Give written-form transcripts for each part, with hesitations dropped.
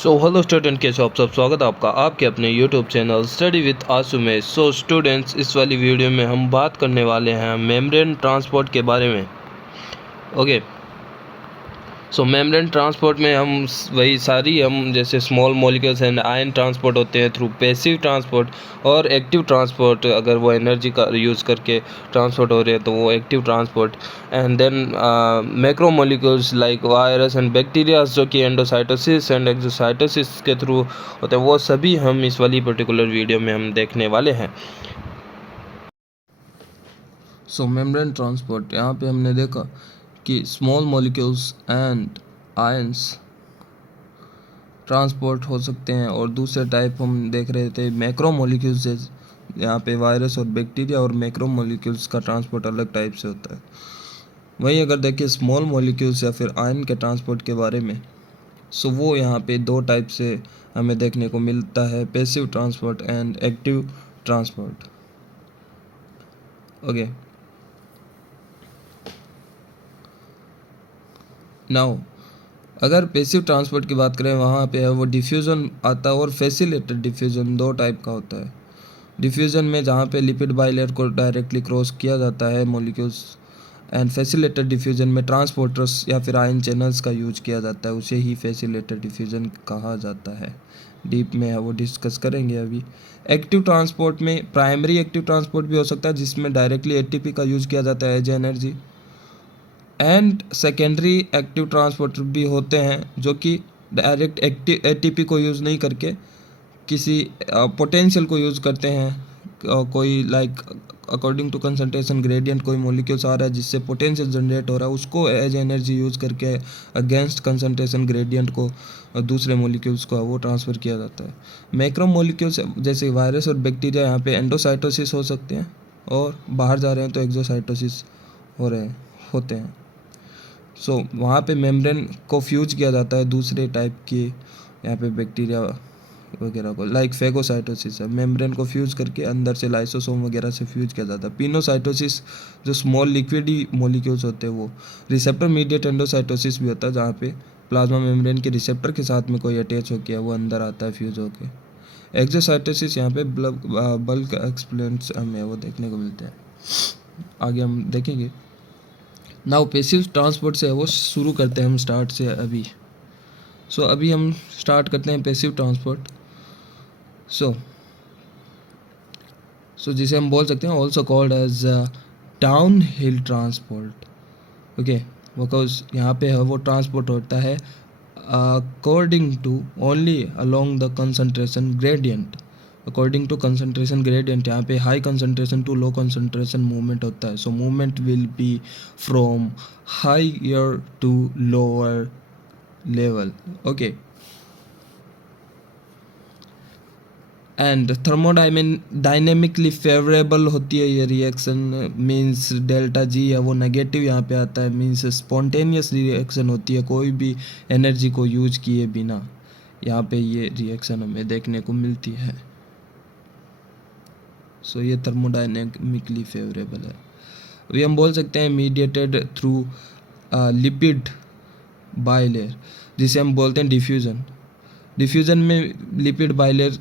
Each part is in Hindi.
सो हेलो स्टूडेंट, कैसे हो आप सब। स्वागत है आपका आपके अपने यूट्यूब चैनल स्टडी विद आसू में। सो स्टूडेंट्स, इस वाली वीडियो में हम बात करने वाले हैं मेम्ब्रेन ट्रांसपोर्ट के बारे में। ओके, सो मेम्ब्रेन ट्रांसपोर्ट में हम वही सारी हम जैसे small molecules and ion transport होते हैं थ्रू पैसिव ट्रांसपोर्ट और एक्टिव ट्रांसपोर्ट। अगर वो एनर्जी का यूज़ करके ट्रांसपोर्ट हो रहे हैं तो वो active transport. And then macro molecules like virus and bacteria जो कि एंडोसाइटोसिस एंड एक्सोसाइटोसिस के थ्रू होते हैं, वो सभी हम इस वाली पर्टिकुलर वीडियो में हम देखने वाले हैं। सो मेम्ब्रेन ट्रांसपोर्ट, यहाँ पे हमने देखा कि small molecules and ions transport हो सकते हैं, और दूसरे टाइप हम देख रहे थे मैक्रो मॉलिक्यूल्स। यहाँ पे वायरस और बैक्टीरिया और मैक्रो मॉलिक्यूल्स का ट्रांसपोर्ट अलग टाइप से होता है। वहीं अगर देखें स्मॉल मॉलिक्यूल्स या फिर आयन के ट्रांसपोर्ट के बारे में, सो वो यहाँ पे दो टाइप से हमें देखने को मिलता है, passive transport and active transport. Okay, now अगर पैसिव ट्रांसपोर्ट की बात करें, वहाँ पे है वो डिफ्यूज़न आता है और फैसिलिटेटेड डिफ्यूज़न, दो टाइप का होता है। डिफ्यूज़न में जहाँ पे लिपिड बाइलेयर को डायरेक्टली क्रॉस किया जाता है मॉलिक्यूल्स, एंड फैसिलिटेटेड डिफ्यूज़न में ट्रांसपोर्टर्स या फिर आयन चैनल्स का यूज किया जाता है, उसे ही फैसिलिटेटेड डिफ्यूज़न कहा जाता है। डीप में है वो डिस्कस करेंगे अभी। एक्टिव ट्रांसपोर्ट में प्राइमरी एक्टिव ट्रांसपोर्ट भी हो सकता है जिसमें डायरेक्टली एटीपी का यूज किया जाता है as energy, and secondary active transporter भी होते हैं जो कि डायरेक्ट एक्टिव एटीपी को यूज़ नहीं करके किसी पोटेंशियल को यूज़ करते हैं। कोई like according to concentration gradient कोई मॉलिक्यूल्स आ रहा है जिससे पोटेंशियल जनरेट हो रहा है, उसको एज एनर्जी यूज़ करके अगेंस्ट कंसंट्रेशन ग्रेडियंट को दूसरे मॉलिक्यूल्स को वो ट्रांसफ़र किया जाता है। मैक्रो मॉलिक्यूल्स जैसे वायरस और बैक्टीरिया यहाँ पे एंडोसाइटोसिस हो सकते हैं, और बाहर जा रहे हैं तो एक्सोसाइटोसिस होते हैं। सो वहाँ पे मेम्ब्रेन को फ्यूज किया जाता है दूसरे टाइप के यहाँ पे बैक्टीरिया वगैरह को, लाइक फेगोसाइटोसिस है, मेम्ब्रेन को फ्यूज करके अंदर से लाइसोसोम वगैरह से फ्यूज किया जाता है। पिनोसाइटोसिस जो स्मॉल लिक्विडी मॉलिक्यूल्स होते हैं वो। रिसेप्टर मीडिएट एंडोसाइटोसिस भी होता है जहाँ पे प्लाज्मा मेम्ब्रेन के रिसेप्टर के साथ में कोई अटैच होकर वो अंदर आता है फ्यूज होके। एक्सोसाइटोसिस यहाँ पे बल्क एक्सप्लेंट्स हमें वो देखने को मिलते हैं, आगे हम देखेंगे। नाउ पैसिव ट्रांसपोर्ट से वो शुरू करते हैं हम स्टार्ट से अभी। अभी हम स्टार्ट करते हैं पैसिव ट्रांसपोर्ट। जिसे हम बोल सकते हैं also called as downhill transport. Okay, because यहाँ पे वो ट्रांसपोर्ट होता है according to only along the concentration gradient. According to concentration gradient यहाँ पे high concentration to low concentration movement होता है। So movement will be from higher to lower level. Okay, and thermodynamically favourable होती है ये रिएक्शन। मींस डेल्टा जी है वो नेगेटिव यहाँ पे आता है, मींस स्पॉन्टेनियस रिएक्शन होती है कोई भी एनर्जी को यूज किए बिना। यहाँ पे ये रिएक्शन हमें देखने को मिलती है। ये थर्मोडाइनेमिकली फेवरेबल है। अभी हम बोल सकते हैं मीडिएटेड थ्रू लिपिड बाइलेयर, जिसे हम बोलते हैं डिफ्यूज़न। डिफ्यूज़न में लिपिड बाइलेयर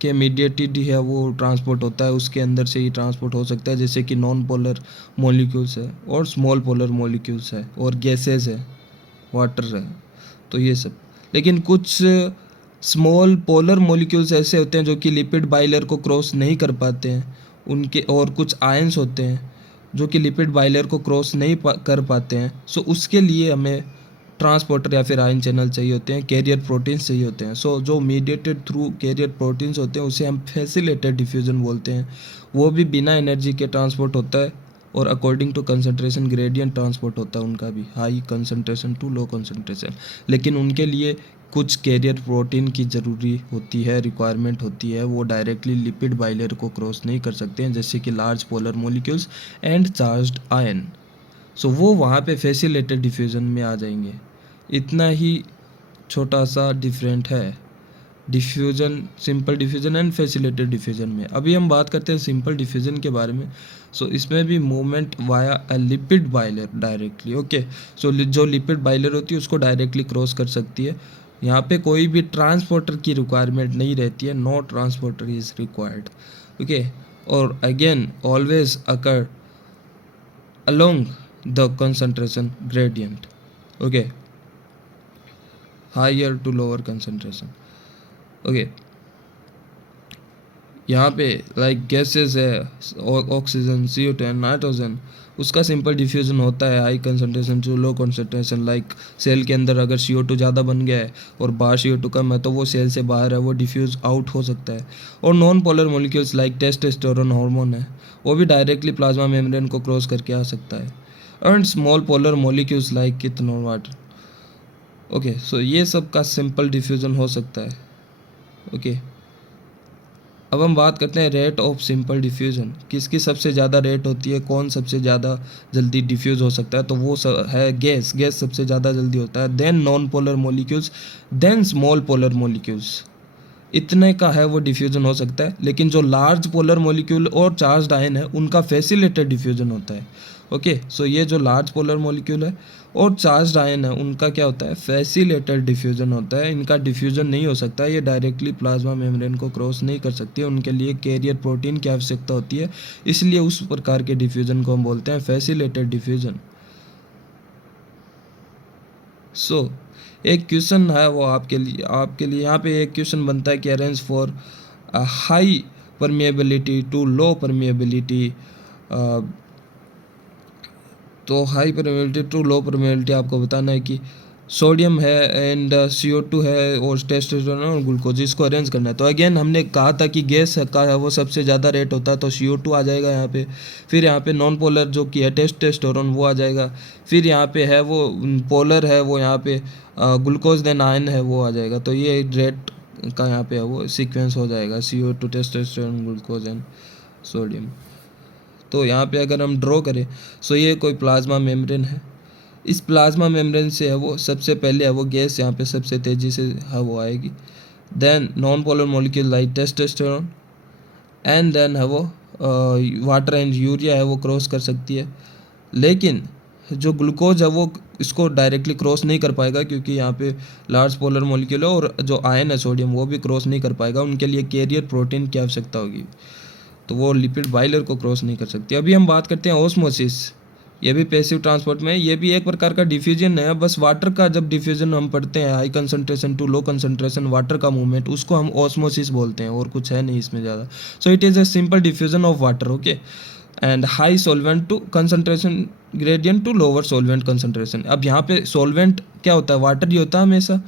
के मीडिएटेड है वो ट्रांसपोर्ट होता है, उसके अंदर से ही ट्रांसपोर्ट हो सकता है, जैसे कि नॉन पोलर मॉलिक्यूल्स है और स्मॉल पोलर मॉलिक्यूल्स है और गैसेज है, वाटर है, तो ये सब। लेकिन कुछ स्मॉल पोलर मॉलिक्यूल्स ऐसे होते हैं जो कि लिपिड बाइलेयर को क्रॉस नहीं कर पाते हैं उनके, और कुछ आयंस होते हैं जो कि लिपिड बाइलेयर को क्रॉस नहीं कर पाते हैं। उसके लिए हमें ट्रांसपोर्टर या फिर आयन चैनल चाहिए होते हैं, कैरियर प्रोटीन्स चाहिए होते हैं। जो मीडिएटेड थ्रू कैरियर प्रोटीन्स होते हैं उसे हम फैसिलिटेटेड डिफ्यूजन बोलते हैं। वो भी बिना एनर्जी के ट्रांसपोर्ट होता है, और according to concentration gradient transport होता है उनका भी, high concentration to low concentration. लेकिन उनके लिए कुछ कैरियर प्रोटीन की ज़रूरी होती है, रिक्वायरमेंट होती है, वो डायरेक्टली लिपिड बाइलेयर को क्रॉस नहीं कर सकते हैं, जैसे कि large polar molecules and charged ion. वो वहाँ पे फैसिलिटेटेड डिफ्यूज़न में आ जाएंगे। इतना ही छोटा सा डिफरेंट है diffusion, simple diffusion and facilitated diffusion में। अभी हम बात करते हैं सिंपल डिफ्यूज़न के बारे में। इसमें भी मूवमेंट वाया अ लिपिड बाइलेयर डायरेक्टली। ओके, जो लिपिड बाइलेयर होती है उसको डायरेक्टली क्रॉस कर सकती है यहाँ पे कोई भी ट्रांसपोर्टर की रिक्वायरमेंट नहीं रहती है, no transporter is required, okay. और again always occur along the concentration gradient, okay, higher to lower concentration, okay. यहाँ पे लाइक गैसेस है, ऑक्सीजन, CO2 एंड नाइट्रोजन, उसका सिंपल डिफ्यूजन होता है high concentration to low concentration. Like cell के अंदर अगर CO2 ज़्यादा बन गया है और बाहर CO2 कम है तो वो सेल से बाहर है, वो डिफ्यूज़ आउट हो सकता है। और non polar molecules like testosterone hormone है, वो भी डायरेक्टली प्लाज्मा मेम्ब्रेन को क्रॉस करके आ सकता है। And small polar molecules like ethanol water, okay. So ये सब का सिंपल डिफ्यूजन हो सकता है, ओके। अब हम बात करते हैं रेट ऑफ सिंपल डिफ्यूजन, किसकी सबसे ज़्यादा रेट होती है, कौन सबसे ज़्यादा जल्दी डिफ्यूज़ हो सकता है, तो वो है गैस, गैस सबसे ज़्यादा जल्दी होता है, then non polar molecules, then small polar molecules, इतने का है वो डिफ्यूजन हो सकता है। लेकिन जो लार्ज पोलर मॉलिक्यूल और चार्ज्ड आयन है उनका फैसिलिटेड डिफ्यूजन होता है, ओके। सो ये जो लार्ज पोलर मॉलिक्यूल है और चार्ज्ड आयन है उनका क्या होता है, फैसिलिटेड डिफ्यूजन होता है। इनका डिफ्यूजन नहीं हो सकता, ये डायरेक्टली प्लाज्मा मेम्ब्रेन को क्रॉस नहीं कर सकती, उनके लिए कैरियर प्रोटीन की आवश्यकता होती है, इसलिए उस प्रकार के डिफ्यूजन को हम बोलते हैं फैसिलिटेड डिफ्यूजन। सो एक क्वेश्चन है वो आपके लिए यहाँ पे एक क्वेश्चन बनता है कि arrange for high permeability to low permeability, तो high permeability to low permeability आपको बताना है कि सोडियम है एंड CO2 है और टेस्टोस्टेरोन और ग्लूकोज, इसको अरेंज करना है। तो अगेन हमने कहा था कि गैस का है वो सबसे ज़्यादा रेट होता है, तो CO2 आ जाएगा यहाँ पे। फिर यहाँ पे नॉन पोलर जो कि है टेस्टोस्टेरोन वो आ जाएगा। फिर यहाँ पे है वो पोलर है वो यहाँ पे ग्लूकोज देन आयन है वो आ जाएगा। तो ये रेट का यहाँ पे है वो सीक्वेंस हो जाएगा, CO2 testosterone glucose and sodium. तो यहाँ पे अगर हम ड्रॉ करें, सो ये कोई प्लाज्मा मेम्ब्रेन है, इस प्लाज्मा मेम्ब्रेन से है वो सबसे पहले है वो गैस यहाँ पे सबसे तेज़ी से है वो आएगी, then non polar molecule like testosterone, and then है वो वाटर एंड यूरिया है वो क्रॉस कर सकती है। लेकिन जो ग्लूकोज है वो इसको डायरेक्टली क्रॉस नहीं कर पाएगा, क्योंकि यहाँ पे लार्ज पोलर मॉलिक्यूल है और जो आयन है सोडियम वो भी क्रॉस नहीं कर पाएगा, उनके लिए कैरियर प्रोटीन की आवश्यकता होगी, तो वो लिपिड बाइलर को क्रॉस नहीं कर सकती। अभी हम बात करते हैं ऑस्मोसिस, ये भी पैसिव ट्रांसपोर्ट में, ये भी एक प्रकार का डिफ्यूजन है। बस वाटर का जब डिफ्यूजन हम पढ़ते हैं high concentration to low concentration water का मूवमेंट, उसको हम ऑस्मोसिस बोलते हैं, और कुछ है नहीं इसमें ज़्यादा। So it is a simple diffusion of water, okay, and high solvent to concentration gradient to lower solvent concentration. अब यहाँ पे सोलवेंट क्या होता है, वाटर ही होता है हमेशा,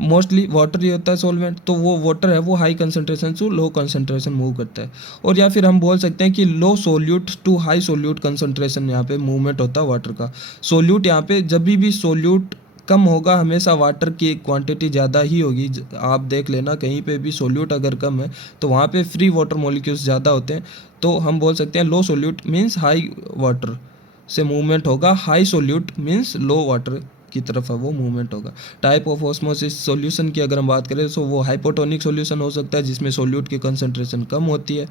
मोस्टली वाटर ही होता है सोलवेंट, तो वो वाटर है वो हाई कंसंट्रेशन से लो कंसंट्रेशन मूव करता है। और या फिर हम बोल सकते हैं कि low solute to high solute concentration यहाँ पे मूवमेंट होता है वाटर का। सोल्यूट यहाँ पे जब भी सोल्यूट कम होगा हमेशा वाटर की क्वांटिटी ज़्यादा ही होगी। आप देख लेना कहीं पे भी सोल्यूट अगर कम है तो वहाँ पे फ्री वाटर मॉलिक्यूल्स ज़्यादा होते हैं, तो हम बोल सकते हैं लो सोल्यूट मीन्स हाई वाटर से मूवमेंट होगा, high solute means low water की तरफ है वो मूवमेंट होगा। टाइप ऑफ ऑस्मोसिस सॉल्यूशन की अगर हम बात करें तो वो हाइपोटोनिक सॉल्यूशन हो सकता है जिसमें सोल्यूट की कंसंट्रेशन कम होती है,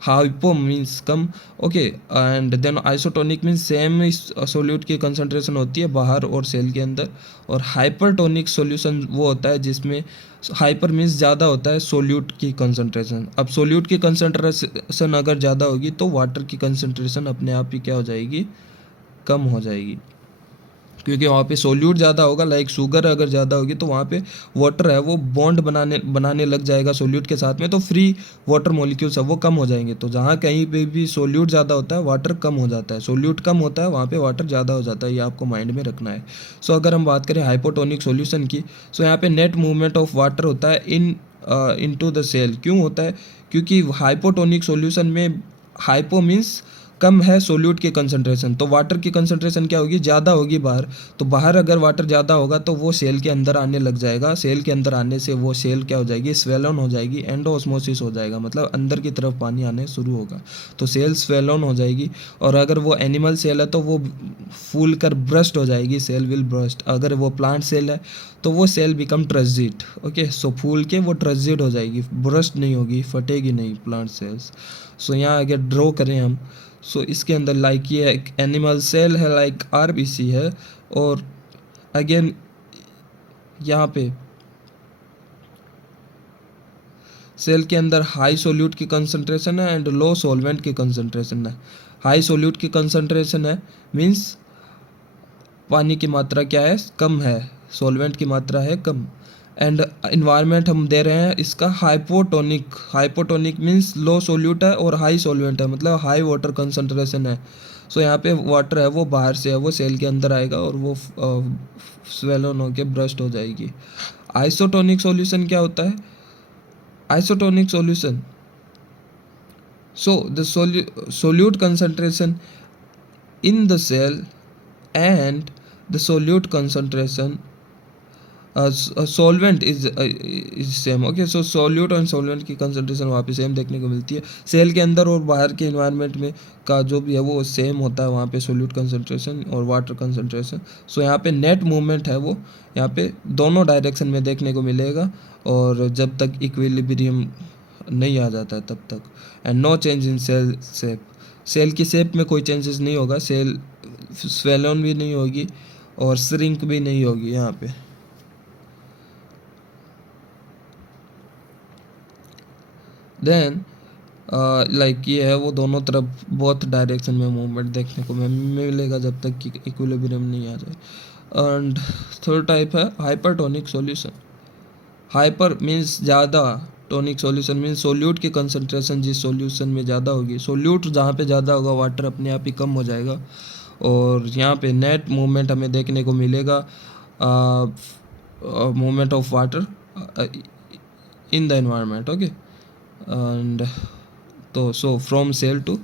हाइपो मीन्स कम, okay, and then isotonic means same solute की कंसंट्रेशन होती है बाहर और सेल के अंदर, और हाइपरटोनिक सॉल्यूशन वो होता है जिसमें हाइपर मीन्स ज़्यादा होता है सोल्यूट की कंसंट्रेशन। अब सोल्यूट की कंसंट्रेशन अगर ज़्यादा होगी तो वाटर की कंसंट्रेशन अपने आप ही क्या हो जाएगी, कम हो जाएगी, क्योंकि वहाँ पे सोल्यूट ज़्यादा होगा। लाइक शुगर अगर ज़्यादा होगी तो वहाँ पे वाटर है वो बॉन्ड बनाने लग जाएगा सोल्यूट के साथ में, तो फ्री वाटर मॉलिक्यूल्स है वो कम हो जाएंगे। तो जहाँ कहीं पे भी सोल्यूट ज़्यादा होता है वाटर कम हो जाता है, सोल्यूट कम होता है वहाँ पे वाटर ज़्यादा हो जाता है, ये आपको माइंड में रखना है। सो अगर हम बात करें हाइपोटोनिक सोल्यूशन की, सो यहाँ पे नेट मूवमेंट ऑफ वाटर होता है इनटू द सेल। क्यों होता है, क्योंकि हाइपोटोनिक सोल्यूशन में हाइपो मीन्स कम है सोल्यूट की कंसंट्रेशन, तो वाटर की कंसंट्रेशन क्या होगी, ज़्यादा होगी बाहर, तो बाहर अगर वाटर ज़्यादा होगा तो वो सेल के अंदर आने लग जाएगा, सेल के अंदर आने से वो सेल क्या हो जाएगी, स्वेलन हो जाएगी, एंडोऑस्मोसिस हो जाएगा, मतलब अंदर की तरफ पानी आने शुरू होगा, तो सेल स्वेलन हो जाएगी। और अगर वो एनिमल सेल है तो वो फूल कर ब्रस्ट हो जाएगी, सेल विल ब्रस्ट। अगर वो प्लांट सेल है तो वो सेल बिकम ट्रजिड, ओके, सो फूल के वो ट्रजिड हो जाएगी, ब्रस्ट नहीं होगी, फटेगी नहीं प्लांट सेल्स। सो यहाँ अगर ड्रॉ करें हम, सो इसके अंदर लाइक ये एक एनिमल सेल है, लाइक RBC है, और अगेन यहाँ पे सेल के अंदर हाई सोल्यूट की कंसंट्रेशन है एंड लो सॉल्वेंट की कंसंट्रेशन है। हाई सोल्यूट की कंसंट्रेशन है मीन्स पानी की मात्रा क्या है, कम है, सॉल्वेंट की मात्रा है कम। एंड इन्वायरमेंट हम दे रहे हैं इसका hypotonic. Hypotonic means low solute है और हाई सॉल्वेंट है, मतलब हाई वाटर कंसंट्रेशन है। सो यहाँ पे वाटर है वो बाहर से है, वो सेल के अंदर आएगा और वो स्वेलन होके ब्रस्ट हो जाएगी। आइसोटोनिक सॉल्यूशन क्या होता है? Isotonic solution, so the solute concentration in the cell and the solute concentration solvent is same। Okay, so solute और solvent की कंसंट्रेशन वहाँ पे सेम देखने को मिलती है। सेल के अंदर और बाहर के इन्वायरमेंट में का जो भी है वो सेम होता है वहाँ पे solute कंसंट्रेशन और वाटर कंसंट्रेशन। सो यहाँ पे नेट मूवमेंट है वो यहाँ पे दोनों डायरेक्शन में देखने को मिलेगा, और जब तक इक्विलिब्रियम नहीं आ जाता है तब तक। And no change in cell shape, cell की शेप में कोई चेंजेस नहीं होगा, सेल स्वेलन भी नहीं होगी और श्रिंक भी नहीं होगी यहाँ पे। देन लाइक ये है वो दोनों तरफ बहुत डायरेक्शन में मूवमेंट देखने को मिलेगा जब तक कि इक्विलिब्रियम नहीं आ जाए। एंड थर्ड टाइप है हाइपरटोनिक सॉल्यूशन। हाइपर मीन्स ज़्यादा, टोनिक सॉल्यूशन मीन्स सोल्यूट की कंसंट्रेशन जिस सॉल्यूशन में ज़्यादा होगी, सोल्यूट जहाँ पे ज़्यादा होगा वाटर अपने आप ही कम हो जाएगा, और यहाँ पे नेट मूवमेंट हमें देखने को मिलेगा, movement of water in the environment. Okay, and तो so from cell to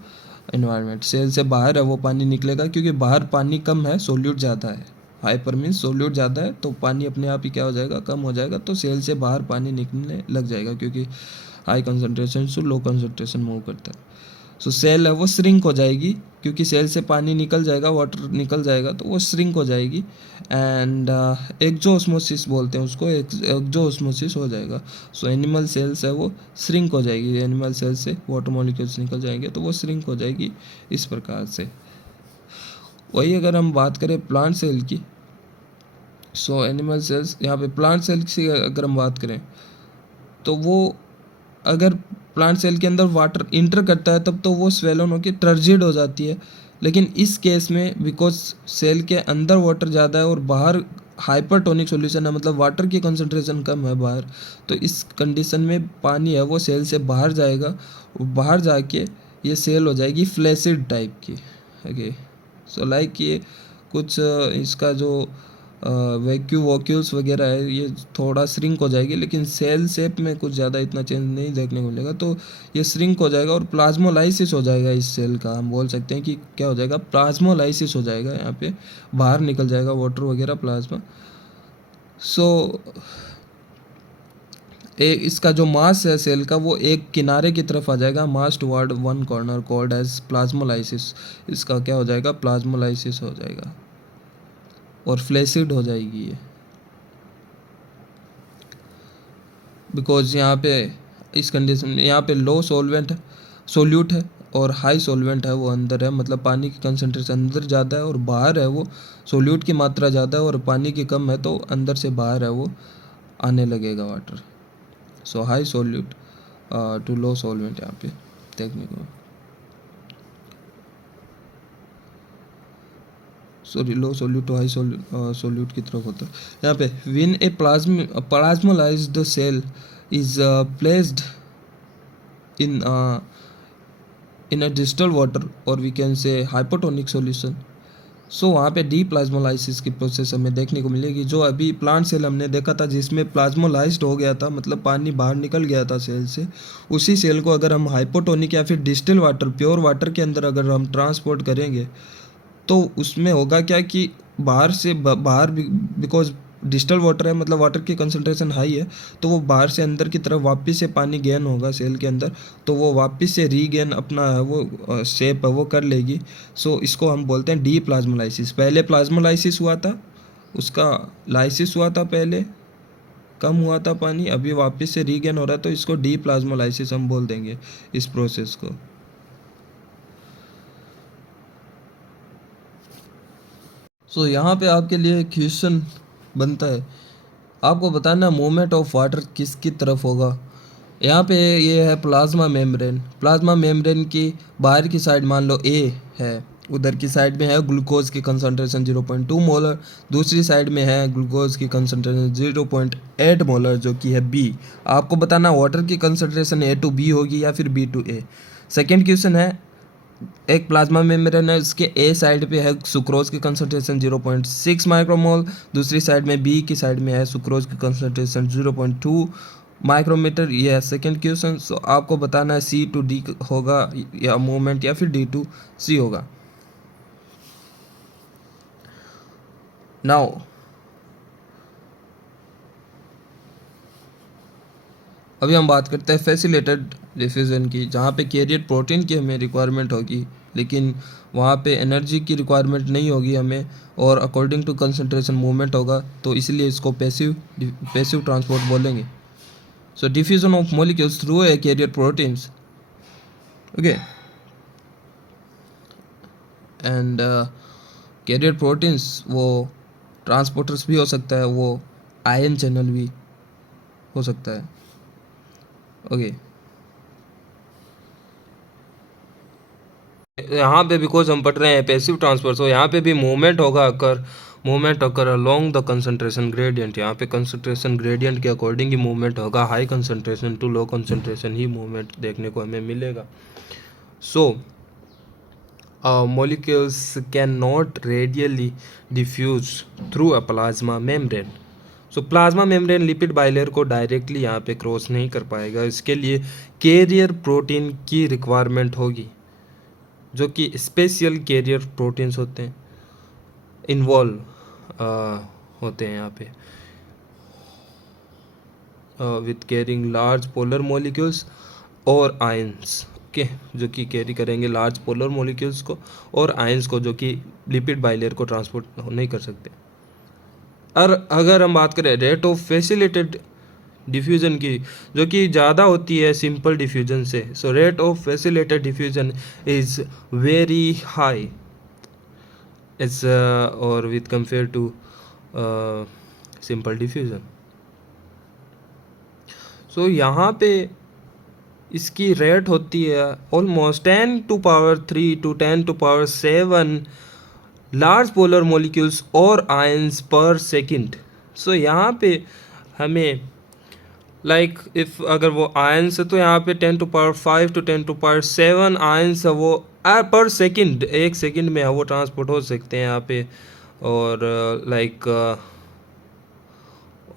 environment, cell से बाहर है वो पानी निकलेगा क्योंकि बाहर पानी कम है, सोल्यूट ज़्यादा है। हाइपर मीन्स सोल्यूट ज़्यादा है तो पानी अपने आप ही क्या हो जाएगा, कम हो जाएगा, तो सेल से बाहर पानी निकलने लग जाएगा क्योंकि हाई कंसंट्रेशन से लो कंसंट्रेशन मूव करता है। सो सेल है वो श्रिंक हो जाएगी क्योंकि सेल से पानी निकल जाएगा, वाटर निकल जाएगा, तो वो श्रिंक हो जाएगी। एंड एक्जोस्मोसिस बोलते हैं उसको, एक्जोस्मोसिस हो जाएगा। सो एनिमल सेल्स है वो श्रिंक हो जाएगी, एनिमल सेल से वाटर मॉलिक्यूल्स निकल जाएंगे तो वो श्रिंक हो जाएगी इस प्रकार से। वही अगर हम बात करें प्लांट सेल की, सो एनिमल सेल्स, यहाँ पे प्लांट सेल की अगर हम बात करें तो वो अगर प्लांट सेल के अंदर वाटर इंटर करता है तब तो वो स्वेलन होकर टर्जिड हो जाती है, लेकिन इस केस में बिकॉज सेल के अंदर वाटर ज़्यादा है और बाहर हाइपरटोनिक सॉल्यूशन है, मतलब वाटर की कंसंट्रेशन कम है बाहर, तो इस कंडीशन में पानी है वो सेल से बाहर जाएगा, बाहर जाके ये सेल हो जाएगी फ्लैसिड टाइप की। ओके, सो लाइक ये कुछ इसका जो वैक्यूल्स वगैरह है ये थोड़ा श्रिंक हो जाएगी, लेकिन सेल शेप में कुछ ज़्यादा इतना चेंज नहीं देखने को मिलेगा, तो ये श्रिंक हो जाएगा और प्लाज्मोलाइसिस हो जाएगा इस सेल का। हम बोल सकते हैं कि क्या हो जाएगा, प्लाज्मोलाइसिस हो जाएगा, यहाँ पे बाहर निकल जाएगा वाटर वगैरह प्लाज्मा। सो इसका जो मास है सेल का वो एक किनारे की तरफ आ जाएगा, mass toward one corner called as plasmolysis. इसका क्या हो जाएगा, प्लाज्मोलाइसिस हो जाएगा और फ्लैसिड हो जाएगी ये, बिकॉज यहाँ पे इस कंडीशन में यहाँ पे लो सोल्यूट है और हाई सॉल्वेंट है वो अंदर है, मतलब पानी की कंसंट्रेशन अंदर ज़्यादा है और बाहर है वो सोल्यूट की मात्रा ज़्यादा है और पानी की कम है, तो अंदर से बाहर है वो आने लगेगा water. So high solute to low solvent यहाँ पे देखने को, sorry low solute to high solute की तरफ होता है यहाँ पे। When a plasmolysed cell is placed in in a distilled water और we can say hypotonic solution, so वहाँ पे डीप्लाज्मोलाइसिस की प्रोसेस हमें देखने को मिलेगी। जो अभी प्लांट सेल हमने देखा था जिसमें प्लाज्मोलाइज्ड हो गया था, मतलब पानी बाहर निकल गया था सेल से, उसी सेल को अगर हम हाइपोटोनिक या फिर डिस्टिल वाटर, प्योर वाटर के अंदर अगर हम ट्रांसपोर्ट करेंगे तो उसमें होगा क्या कि बाहर से बाहर बिकॉज डिस्टल वाटर है, मतलब वाटर की कंसंट्रेशन हाई है, तो वो बाहर से अंदर की तरफ वापस से पानी गेन होगा सेल के अंदर, तो वो वापस से रीगेन अपना वो शेप है वो कर लेगी। सो इसको हम बोलते हैं डी प्लाज्मोलाइसिस। पहले प्लाज्मोलाइसिस हुआ था, उसका लाइसिस हुआ था पहले, कम हुआ था पानी, अभी वापस से रीगेन हो रहा है, तो इसको डी प्लाज्मोलाइसिस हम बोल देंगे इस प्रोसेस को। सो यहाँ पे आपके लिए एक क्वेश्चन बनता है, आपको बताना मूवमेंट ऑफ वाटर किसकी तरफ होगा, यहाँ पे ये है प्लाज्मा मेम्ब्रेन। प्लाज्मा मेम्ब्रेन की बाहर की साइड मान लो ए है, उधर की साइड में है ग्लूकोज की कंसंट्रेशन 0.2 मोलर, दूसरी साइड में है ग्लूकोज की कंसंट्रेशन 0.8 मोलर जो कि है बी। आपको बताना वाटर की कंसंट्रेशन ए टू बी होगी या फिर B to A. Second question है, एक प्लाज्मा मेम्ब्रेन है, उसके ए साइड पे है सुक्रोज की कंसंट्रेशन 0.6 माइक्रोमोल, दूसरी साइड में बी की साइड में है सुक्रोज की कंसंट्रेशन 0.2 माइक्रोमीटर। ये है सेकेंड क्वेश्चन। सो आपको बताना है सी टू डी होगा या मूवमेंट या फिर डी टू सी होगा। नाउ अभी हम बात करते हैं फैसिलिटेटेड डिफ्यूज़न की, जहाँ पे कैरियर प्रोटीन की हमें रिक्वायरमेंट होगी, लेकिन वहाँ पे एनर्जी की रिक्वायरमेंट नहीं होगी हमें, और अकॉर्डिंग टू कंसंट्रेशन मूवमेंट होगा, तो इसलिए इसको पैसिव ट्रांसपोर्ट बोलेंगे। So diffusion of molecules through a carrier proteins, okay. And carrier proteins वो ट्रांसपोर्टर्स भी हो सकता है, वो आयन चैनल भी हो सकता है, ओके। यहाँ पे बिकॉज हम पढ़ रहे हैं पैसिव ट्रांसफर, तो यहाँ पे भी मूवमेंट होगा, movement occur along the concentration gradient. यहाँ पे कंसंट्रेशन ग्रेडियंट के अकॉर्डिंग ही मूवमेंट होगा, high concentration to low concentration ही मूवमेंट देखने को हमें मिलेगा। So molecules cannot radially diffuse through a plasma membrane। So plasma membrane lipid bilayer को डायरेक्टली यहाँ पे क्रॉस नहीं कर पाएगा, इसके लिए कैरियर प्रोटीन की रिक्वायरमेंट होगी, जो कि स्पेशल कैरियर प्रोटीन्स होते हैं, इन्वॉल्व होते हैं यहाँ पे with carrying large polar molecules और आयंस, ओके, जो कि कैरी करेंगे लार्ज पोलर मॉलिक्यूल्स को और आयंस को, जो कि लिपिड बाइलेयर को ट्रांसपोर्ट नहीं कर सकते। और अगर हम बात करें रेट ऑफ फैसिलिटेटेड डिफ्यूज़न की, जो कि ज़्यादा होती है सिंपल डिफ्यूज़न से, so rate of facilitated diffusion is very high is और with compare to simple diffusion. So यहाँ पे इसकी रेट होती है almost 10⁻³ to 10⁻⁷ large polar molecules और आयंस पर सेकंड। सो यहाँ पे हमें लाइक इफ़ अगर वो आयंस है तो यहाँ पे 10⁵ to 10⁻⁷ आयंस है वो पर सेकंड, एक सेकंड में वो ट्रांसपोर्ट हो सकते हैं यहाँ पे। और लाइक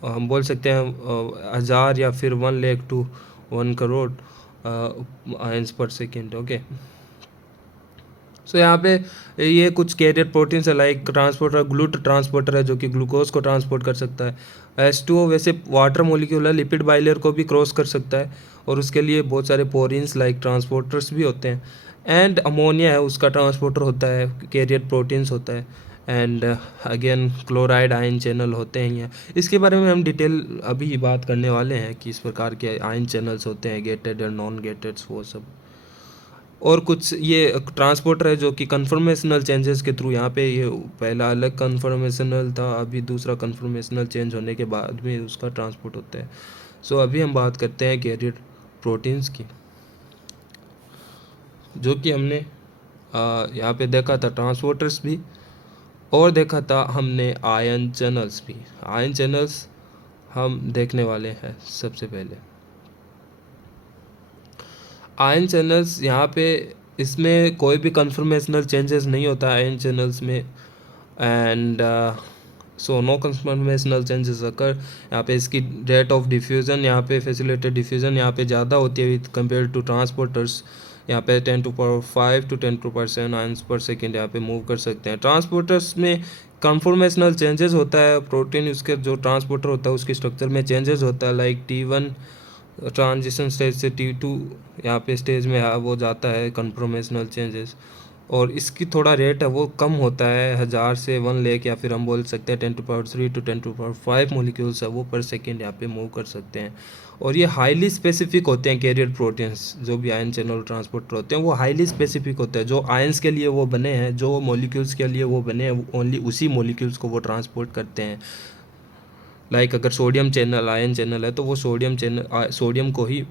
हम बोल सकते हैं 1000 या फिर 1 लाख to 1 करोड़ आयंस पर सेकंड, ओके। सो यहाँ पे ये कुछ कैरियर प्रोटीन्स है, लाइक ट्रांसपोर्टर ग्लूट ट्रांसपोर्टर है, जो कि ग्लूकोज को ट्रांसपोर्ट कर सकता है। H2O वैसे वाटर मॉलिक्यूल है, लिपिड बाइलेयर को भी क्रॉस कर सकता है, और उसके लिए बहुत सारे पोरिन्स लाइक ट्रांसपोर्टर्स भी होते हैं। एंड अमोनिया है, उसका ट्रांसपोर्टर होता है, कैरियर प्रोटीन्स होता है। And again chloride ion channel होते हैं यहाँ, इसके बारे में हम डिटेल अभी बात करने वाले हैं कि इस प्रकार के आयन चैनल्स होते हैं, गेटेड और नॉन गेटेड्स, वो सब। और कुछ ये ट्रांसपोर्टर है जो कि कन्फर्मेशनल चेंजेस के थ्रू, यहाँ पे ये पहला अलग कन्फर्मेशनल था, अभी दूसरा कन्फर्मेशनल चेंज होने के बाद में उसका ट्रांसपोर्ट होता है। सो अभी हम बात करते हैं कैरियर प्रोटीन्स की, जो कि हमने यहाँ पे देखा था ट्रांसपोर्टर्स भी, और देखा था हमने आयन चैनल्स भी। आयन चैनल्स हम देखने वाले हैं सबसे पहले। आयन चैनल्स यहाँ पे इसमें कोई भी कन्फर्मेशनल चेंजेस नहीं होता है आयन चैनल्स में, and so no conformational changes occur. यहाँ पे इसकी रेट ऑफ डिफ्यूज़न, यहाँ पे फैसिलिटेटेड डिफ्यूज़न यहाँ पे ज़्यादा होती है विथ कंपेयर टू ट्रांसपोर्टर्स। यहाँ पे 10⁵ to 10⁻⁷ आयंस पर सेकेंड यहाँ पे मूव कर सकते हैं। ट्रांसपोर्टर्स में कन्फर्मेशनल चेंजेस होता है, प्रोटीन उसके जो ट्रांसपोर्टर होता है उसके स्ट्रक्चर में चेंजेस होता है, लाइक T1 ट्रांजिशन स्टेज से T2 यहाँ पे स्टेज में वो जाता है कन्फर्मेशनल चेंजेस, और इसकी थोड़ा रेट है वो कम होता है, 1000 से 1 लाख या फिर हम बोल सकते हैं 10⁻³ to 10⁻⁵ मॉलिक्यूल्स है वो पर सेकेंड यहाँ पे मूव कर सकते हैं। और ये हाईली स्पेसिफिक होते हैं कैरियर प्रोटीन्स, जो भी आयन चैनल ट्रांसपोर्टर होते हैं वो हाईली स्पेसिफिक होते हैं, जो आयंस के लिए वो बने हैं, जो मॉलिक्यूल्स के लिए वो बने हैं, ओनली उसी मॉलिक्यूल्स को वो ट्रांसपोर्ट करते हैं। लाइक अगर सोडियम चैनल आयन चैनल है तो वो सोडियम को ही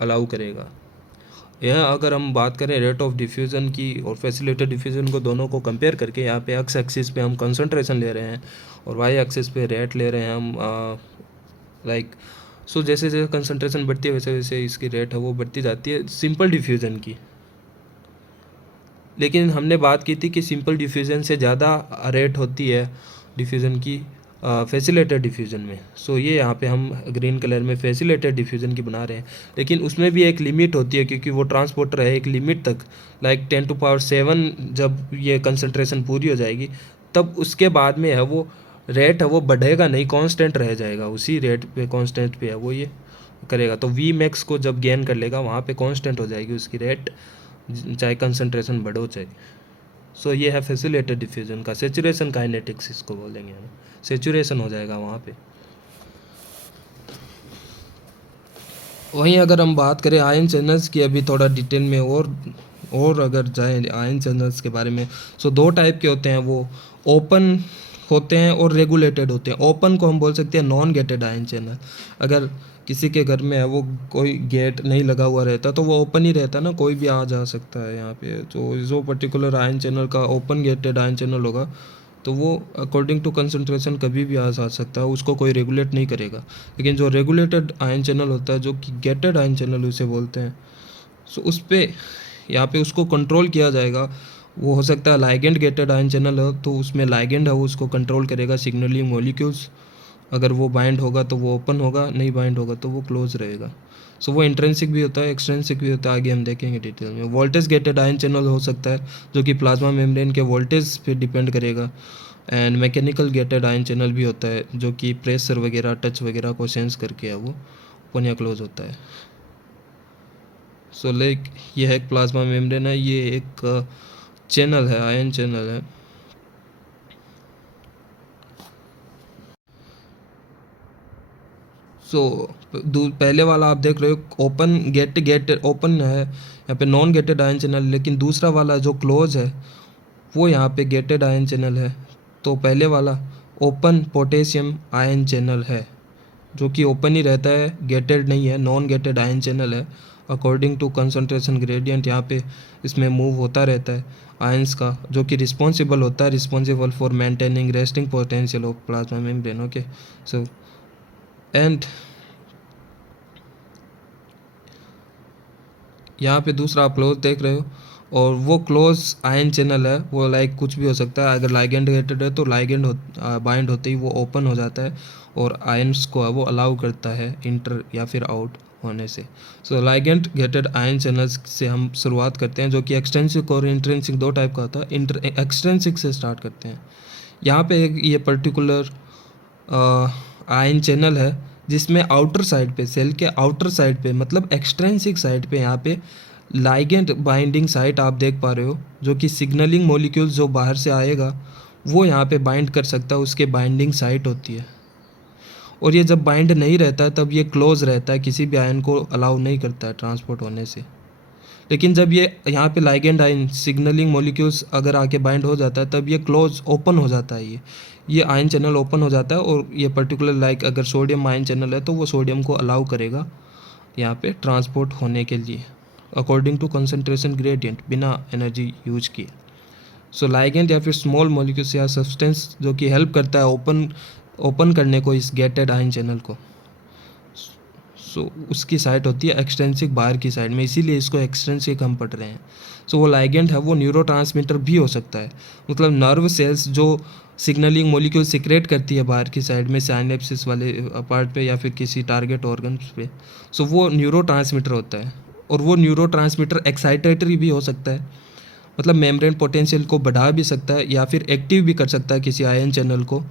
अलाउ करेगा। यह अगर हम बात करें रेट ऑफ डिफ्यूज़न की और फैसिलिटेटेड डिफ्यूज़न को, दोनों को कंपेयर करके, यहाँ पे एक्स एक्सिस पे हम कंसंट्रेशन ले रहे हैं और वाई एक्सिस पे रेट ले रहे हैं हम, लाइक सो जैसे जैसे कंसंट्रेशन बढ़ती है वैसे वैसे इसकी रेट है वो बढ़ती जाती है सिंपल डिफ्यूज़न की। लेकिन हमने बात की थी कि सिंपल डिफ्यूज़न से ज़्यादा रेट होती है डिफ्यूज़न की फैसिलिटेटेड डिफ्यूज़न में। सो ये यहाँ पे हम ग्रीन कलर में फैसिलिटेटेड डिफ्यूज़न की बना रहे हैं, लेकिन उसमें भी एक लिमिट होती है क्योंकि वो ट्रांसपोर्टर है एक लिमिट तक, लाइक 10⁷ जब ये कंसंट्रेशन पूरी हो जाएगी तब उसके बाद में है वो रेट है वो बढ़ेगा नहीं, कांस्टेंट रह जाएगा, उसी रेट पे कांस्टेंट पे है वो ये करेगा। तो वी मैक्स को जब गेन कर लेगा वहाँ पे कांस्टेंट हो जाएगी उसकी रेट, चाहे कंसंट्रेशन बढ़ो चाहे। सो ये है फैसिलिटेटेड डिफ्यूज़न का सेचुरेशन काइनेटिक्स इसको बोलेंगे हम, सेचुरेशन हो जाएगा वहाँ पे। वहीं अगर हम बात करें आयन चैनल्स की अभी थोड़ा डिटेल में और अगर जाएँ आयन चैनल्स के बारे में, सो दो टाइप के होते हैं वो, ओपन होते हैं और रेगुलेटेड होते हैं। ओपन को हम बोल सकते हैं नॉन गेटेड आयन चैनल। अगर किसी के घर में है वो कोई गेट नहीं लगा हुआ रहता तो वो ओपन ही रहता ना, कोई भी आ जा सकता है यहाँ पे। तो जो पर्टिकुलर आयन चैनल का ओपन गेटेड आयन चैनल होगा तो वो अकॉर्डिंग टू कंसंट्रेशन कभी भी आ जा सकता है, उसको कोई रेगुलेट नहीं करेगा। लेकिन जो रेगुलेटेड आयन चैनल होता है जो कि गेटेड आयन चैनल उसे बोलते हैं, सो उस पे यहाँ पे उसको कंट्रोल किया जाएगा। वो हो सकता है लाइगेंड गेटेड आयन चैनल हो तो उसमें लाइगेंड है वो उसको कंट्रोल करेगा, सिग्नलिंग मॉलिक्यूल्स। अगर वो बाइंड होगा तो वो ओपन होगा, नहीं बाइंड होगा तो वो क्लोज रहेगा। सो वो इंट्रेंसिक भी होता है, एक्सट्रेंसिक भी होता है, आगे हम देखेंगे डिटेल में। वोल्टेज गेटेड आयन चैनल हो सकता है जो कि प्लाज्मा मेम्ब्रेन के वोल्टेज पे डिपेंड करेगा। And mechanical gated ion channel भी होता है जो कि प्रेशर वगैरह टच वगैरह को सेंस करके है वो ओपन या क्लोज होता है। सो लाइक ये है एक प्लाज्मा मेम्ब्रेन है, ये एक चैनल है, आयन चैनल है। सो पहले वाला आप देख रहे हो ओपन गेट ओपन है यहाँ पे नॉन गेटेड आयन चैनल, लेकिन दूसरा वाला जो क्लोज है वो यहाँ पे गेटेड आयन चैनल है। तो पहले वाला ओपन पोटेशियम आयन चैनल है जो कि ओपन ही रहता है, गेटेड नहीं है, नॉन गेटेड आयन चैनल है। अकॉर्डिंग टू कंसंट्रेशन ग्रेडियंट यहाँ पे इसमें मूव होता रहता है आयंस का, जो कि responsible for maintaining resting potential of plasma membrane. Okay, so and यहाँ पे दूसरा आप क्लोज देख रहे हो और वो क्लोज आयन चैनल है वो लाइक कुछ भी हो सकता है। अगर लाइगेंड गेटेड है तो लाइगेंड बाइंड होते ही वो ओपन हो जाता है और आयंस को वो अलाउ करता है इंटर या फिर आउट होने से। सो लाइगेंड गेटेड आयन चैनल्स से हम शुरुआत करते हैं जो कि एक्सटेंसिक और इंट्रेंसिक दो टाइप का होता है। एक्सटेंसिक से स्टार्ट करते हैं। यहाँ पे एक ये पर्टिकुलर आयन चैनल है जिसमें आउटर साइड पे, सेल के आउटर साइड पे मतलब एक्सट्रेंसिक साइड पे यहाँ पे लाइगेंड बाइंडिंग साइट आप देख पा रहे हो, जो कि सिग्नलिंग मॉलिक्यूल्स जो बाहर से आएगा वो यहाँ पे बाइंड कर सकता है, उसके बाइंडिंग साइट होती है। और ये जब बाइंड नहीं रहता है तब ये क्लोज रहता है, किसी भी आयन को अलाउ नहीं करता है ट्रांसपोर्ट होने से। लेकिन जब ये यहाँ पे लाइगेंड आयन सिग्नलिंग मॉलिक्यूल्स अगर आके बाइंड हो जाता है तब ये क्लोज ओपन हो जाता है, ये आयन चैनल ओपन हो जाता है। और ये पर्टिकुलर लाइक अगर सोडियम आयन चैनल है तो वो सोडियम को अलाउ करेगा यहाँ पे ट्रांसपोर्ट होने के लिए अकॉर्डिंग टू कंसंट्रेशन ग्रेडियंट, बिना एनर्जी यूज किए। सो लाइगेंड या फिर स्मॉल मॉलिक्यूल्स या सब्सटेंस जो कि हेल्प करता है ओपन करने को इस गेटेड आयन चैनल को। सो उसकी साइट होती है एक्सटेंसिक बाहर की साइड में, इसीलिए इसको एक्सटेंसिक हम पढ़ रहे हैं। सो वो लाइगेंड है वो न्यूरोट्रांसमीटर भी हो सकता है, मतलब नर्व सेल्स जो सिग्नलिंग मॉलिक्यूल सिक्रेट करती है बाहर की साइड में साइनेप्सिस वाले पार्ट पे या फिर किसी टारगेट ऑर्गन्स पे। सो वो न्यूरोट्रांसमीटर होता है और वो न्यूरोट्रांसमीटर एक्साइटेटरी भी हो सकता है, मतलब मेम्ब्रेन पोटेंशियल को बढ़ा भी सकता है या फिर एक्टिव भी कर सकता है किसी आयन चैनल को,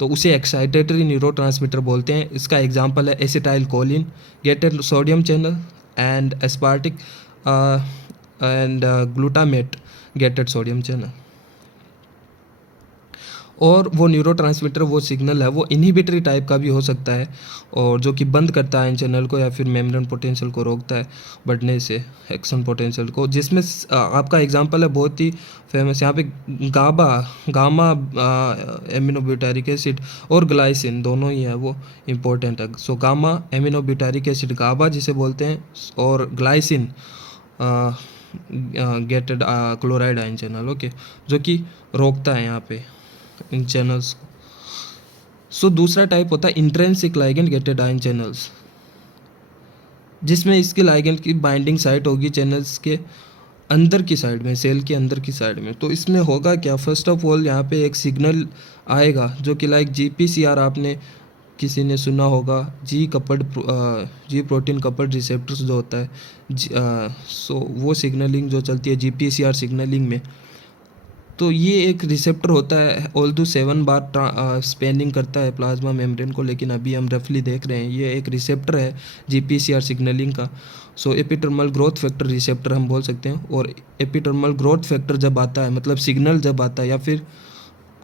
तो उसे एक्साइटेटरी न्यूरोट्रांसमीटर बोलते हैं। इसका एग्जांपल है acetyl choline gated sodium channel and aspartic and glutamate gated sodium channel. और वो न्यूरोट्रांसमीटर वो सिग्नल है वो इनहिबिटरी टाइप का भी हो सकता है, और जो कि बंद करता है आयन चैनल को या फिर मेम्ब्रेन पोटेंशियल को रोकता है बढ़ने से, एक्शन पोटेंशियल को। जिसमें आपका एग्जांपल है बहुत ही फेमस यहाँ पे गामा एमिनोब्यूटारिक एसिड और ग्लाइसिन दोनों ही है वो इम्पोर्टेंट है। सो गामा एमिनोब्यूटारिक एसिड गाबा जिसे बोलते हैं, और glycine gated chloride ion channel, okay, जो कि रोकता है यहाँ पे इन चैनल्स को। सो दूसरा टाइप होता है intrinsic ligand gated ion channels, जिसमें इसके लाइगेंड की बाइंडिंग साइट होगी चैनल्स के अंदर की साइड में, सेल के अंदर की साइड में। तो इसमें होगा क्या, फर्स्ट ऑफ ऑल यहाँ पे एक सिग्नल आएगा जो कि लाइक GPCR आपने किसी ने सुना होगा, जी प्रोटीन कपल्ड रिसेप्टर्स जो होता है, सो वो सिग्नलिंग जो चलती है GPCR सिग्नलिंग में। तो ये एक रिसेप्टर होता है, ऑल्दो 7 बार स्पेनिंग करता है प्लाज्मा मेम्ब्रेन को, लेकिन अभी हम रफली देख रहे हैं ये एक रिसेप्टर है GPCR सिग्नलिंग का। सो एपिडर्मल ग्रोथ फैक्टर रिसेप्टर हम बोल सकते हैं। और एपिडर्मल ग्रोथ फैक्टर जब आता है, मतलब सिग्नल जब आता है या फिर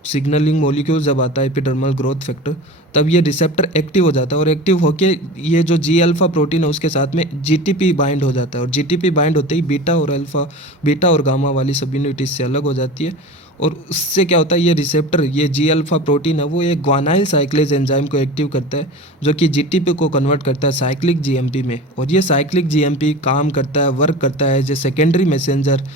सिग्नलिंग मॉलिक्यूल जब आता है एपिडर्मल ग्रोथ फैक्टर, तब ये रिसेप्टर एक्टिव हो जाता है, और एक्टिव होके ये जो जी अल्फा प्रोटीन है उसके साथ में GTP बाइंड हो जाता है, और GTP बाइंड होते ही बीटा और गामा वाली सब यूनिटीज से अलग हो जाती है। और उससे क्या होता है, ये रिसेप्टर, ये जी अल्फा प्रोटीन है वो एक ग्वानाइल साइक्लेज एंजाइम को एक्टिव करता है, जो कि GTP को कन्वर्ट करता है साइक्लिक GMP में। और ये साइक्लिक GMP काम करता है, वर्क करता है एज ए सेकेंडरी मैसेंजर,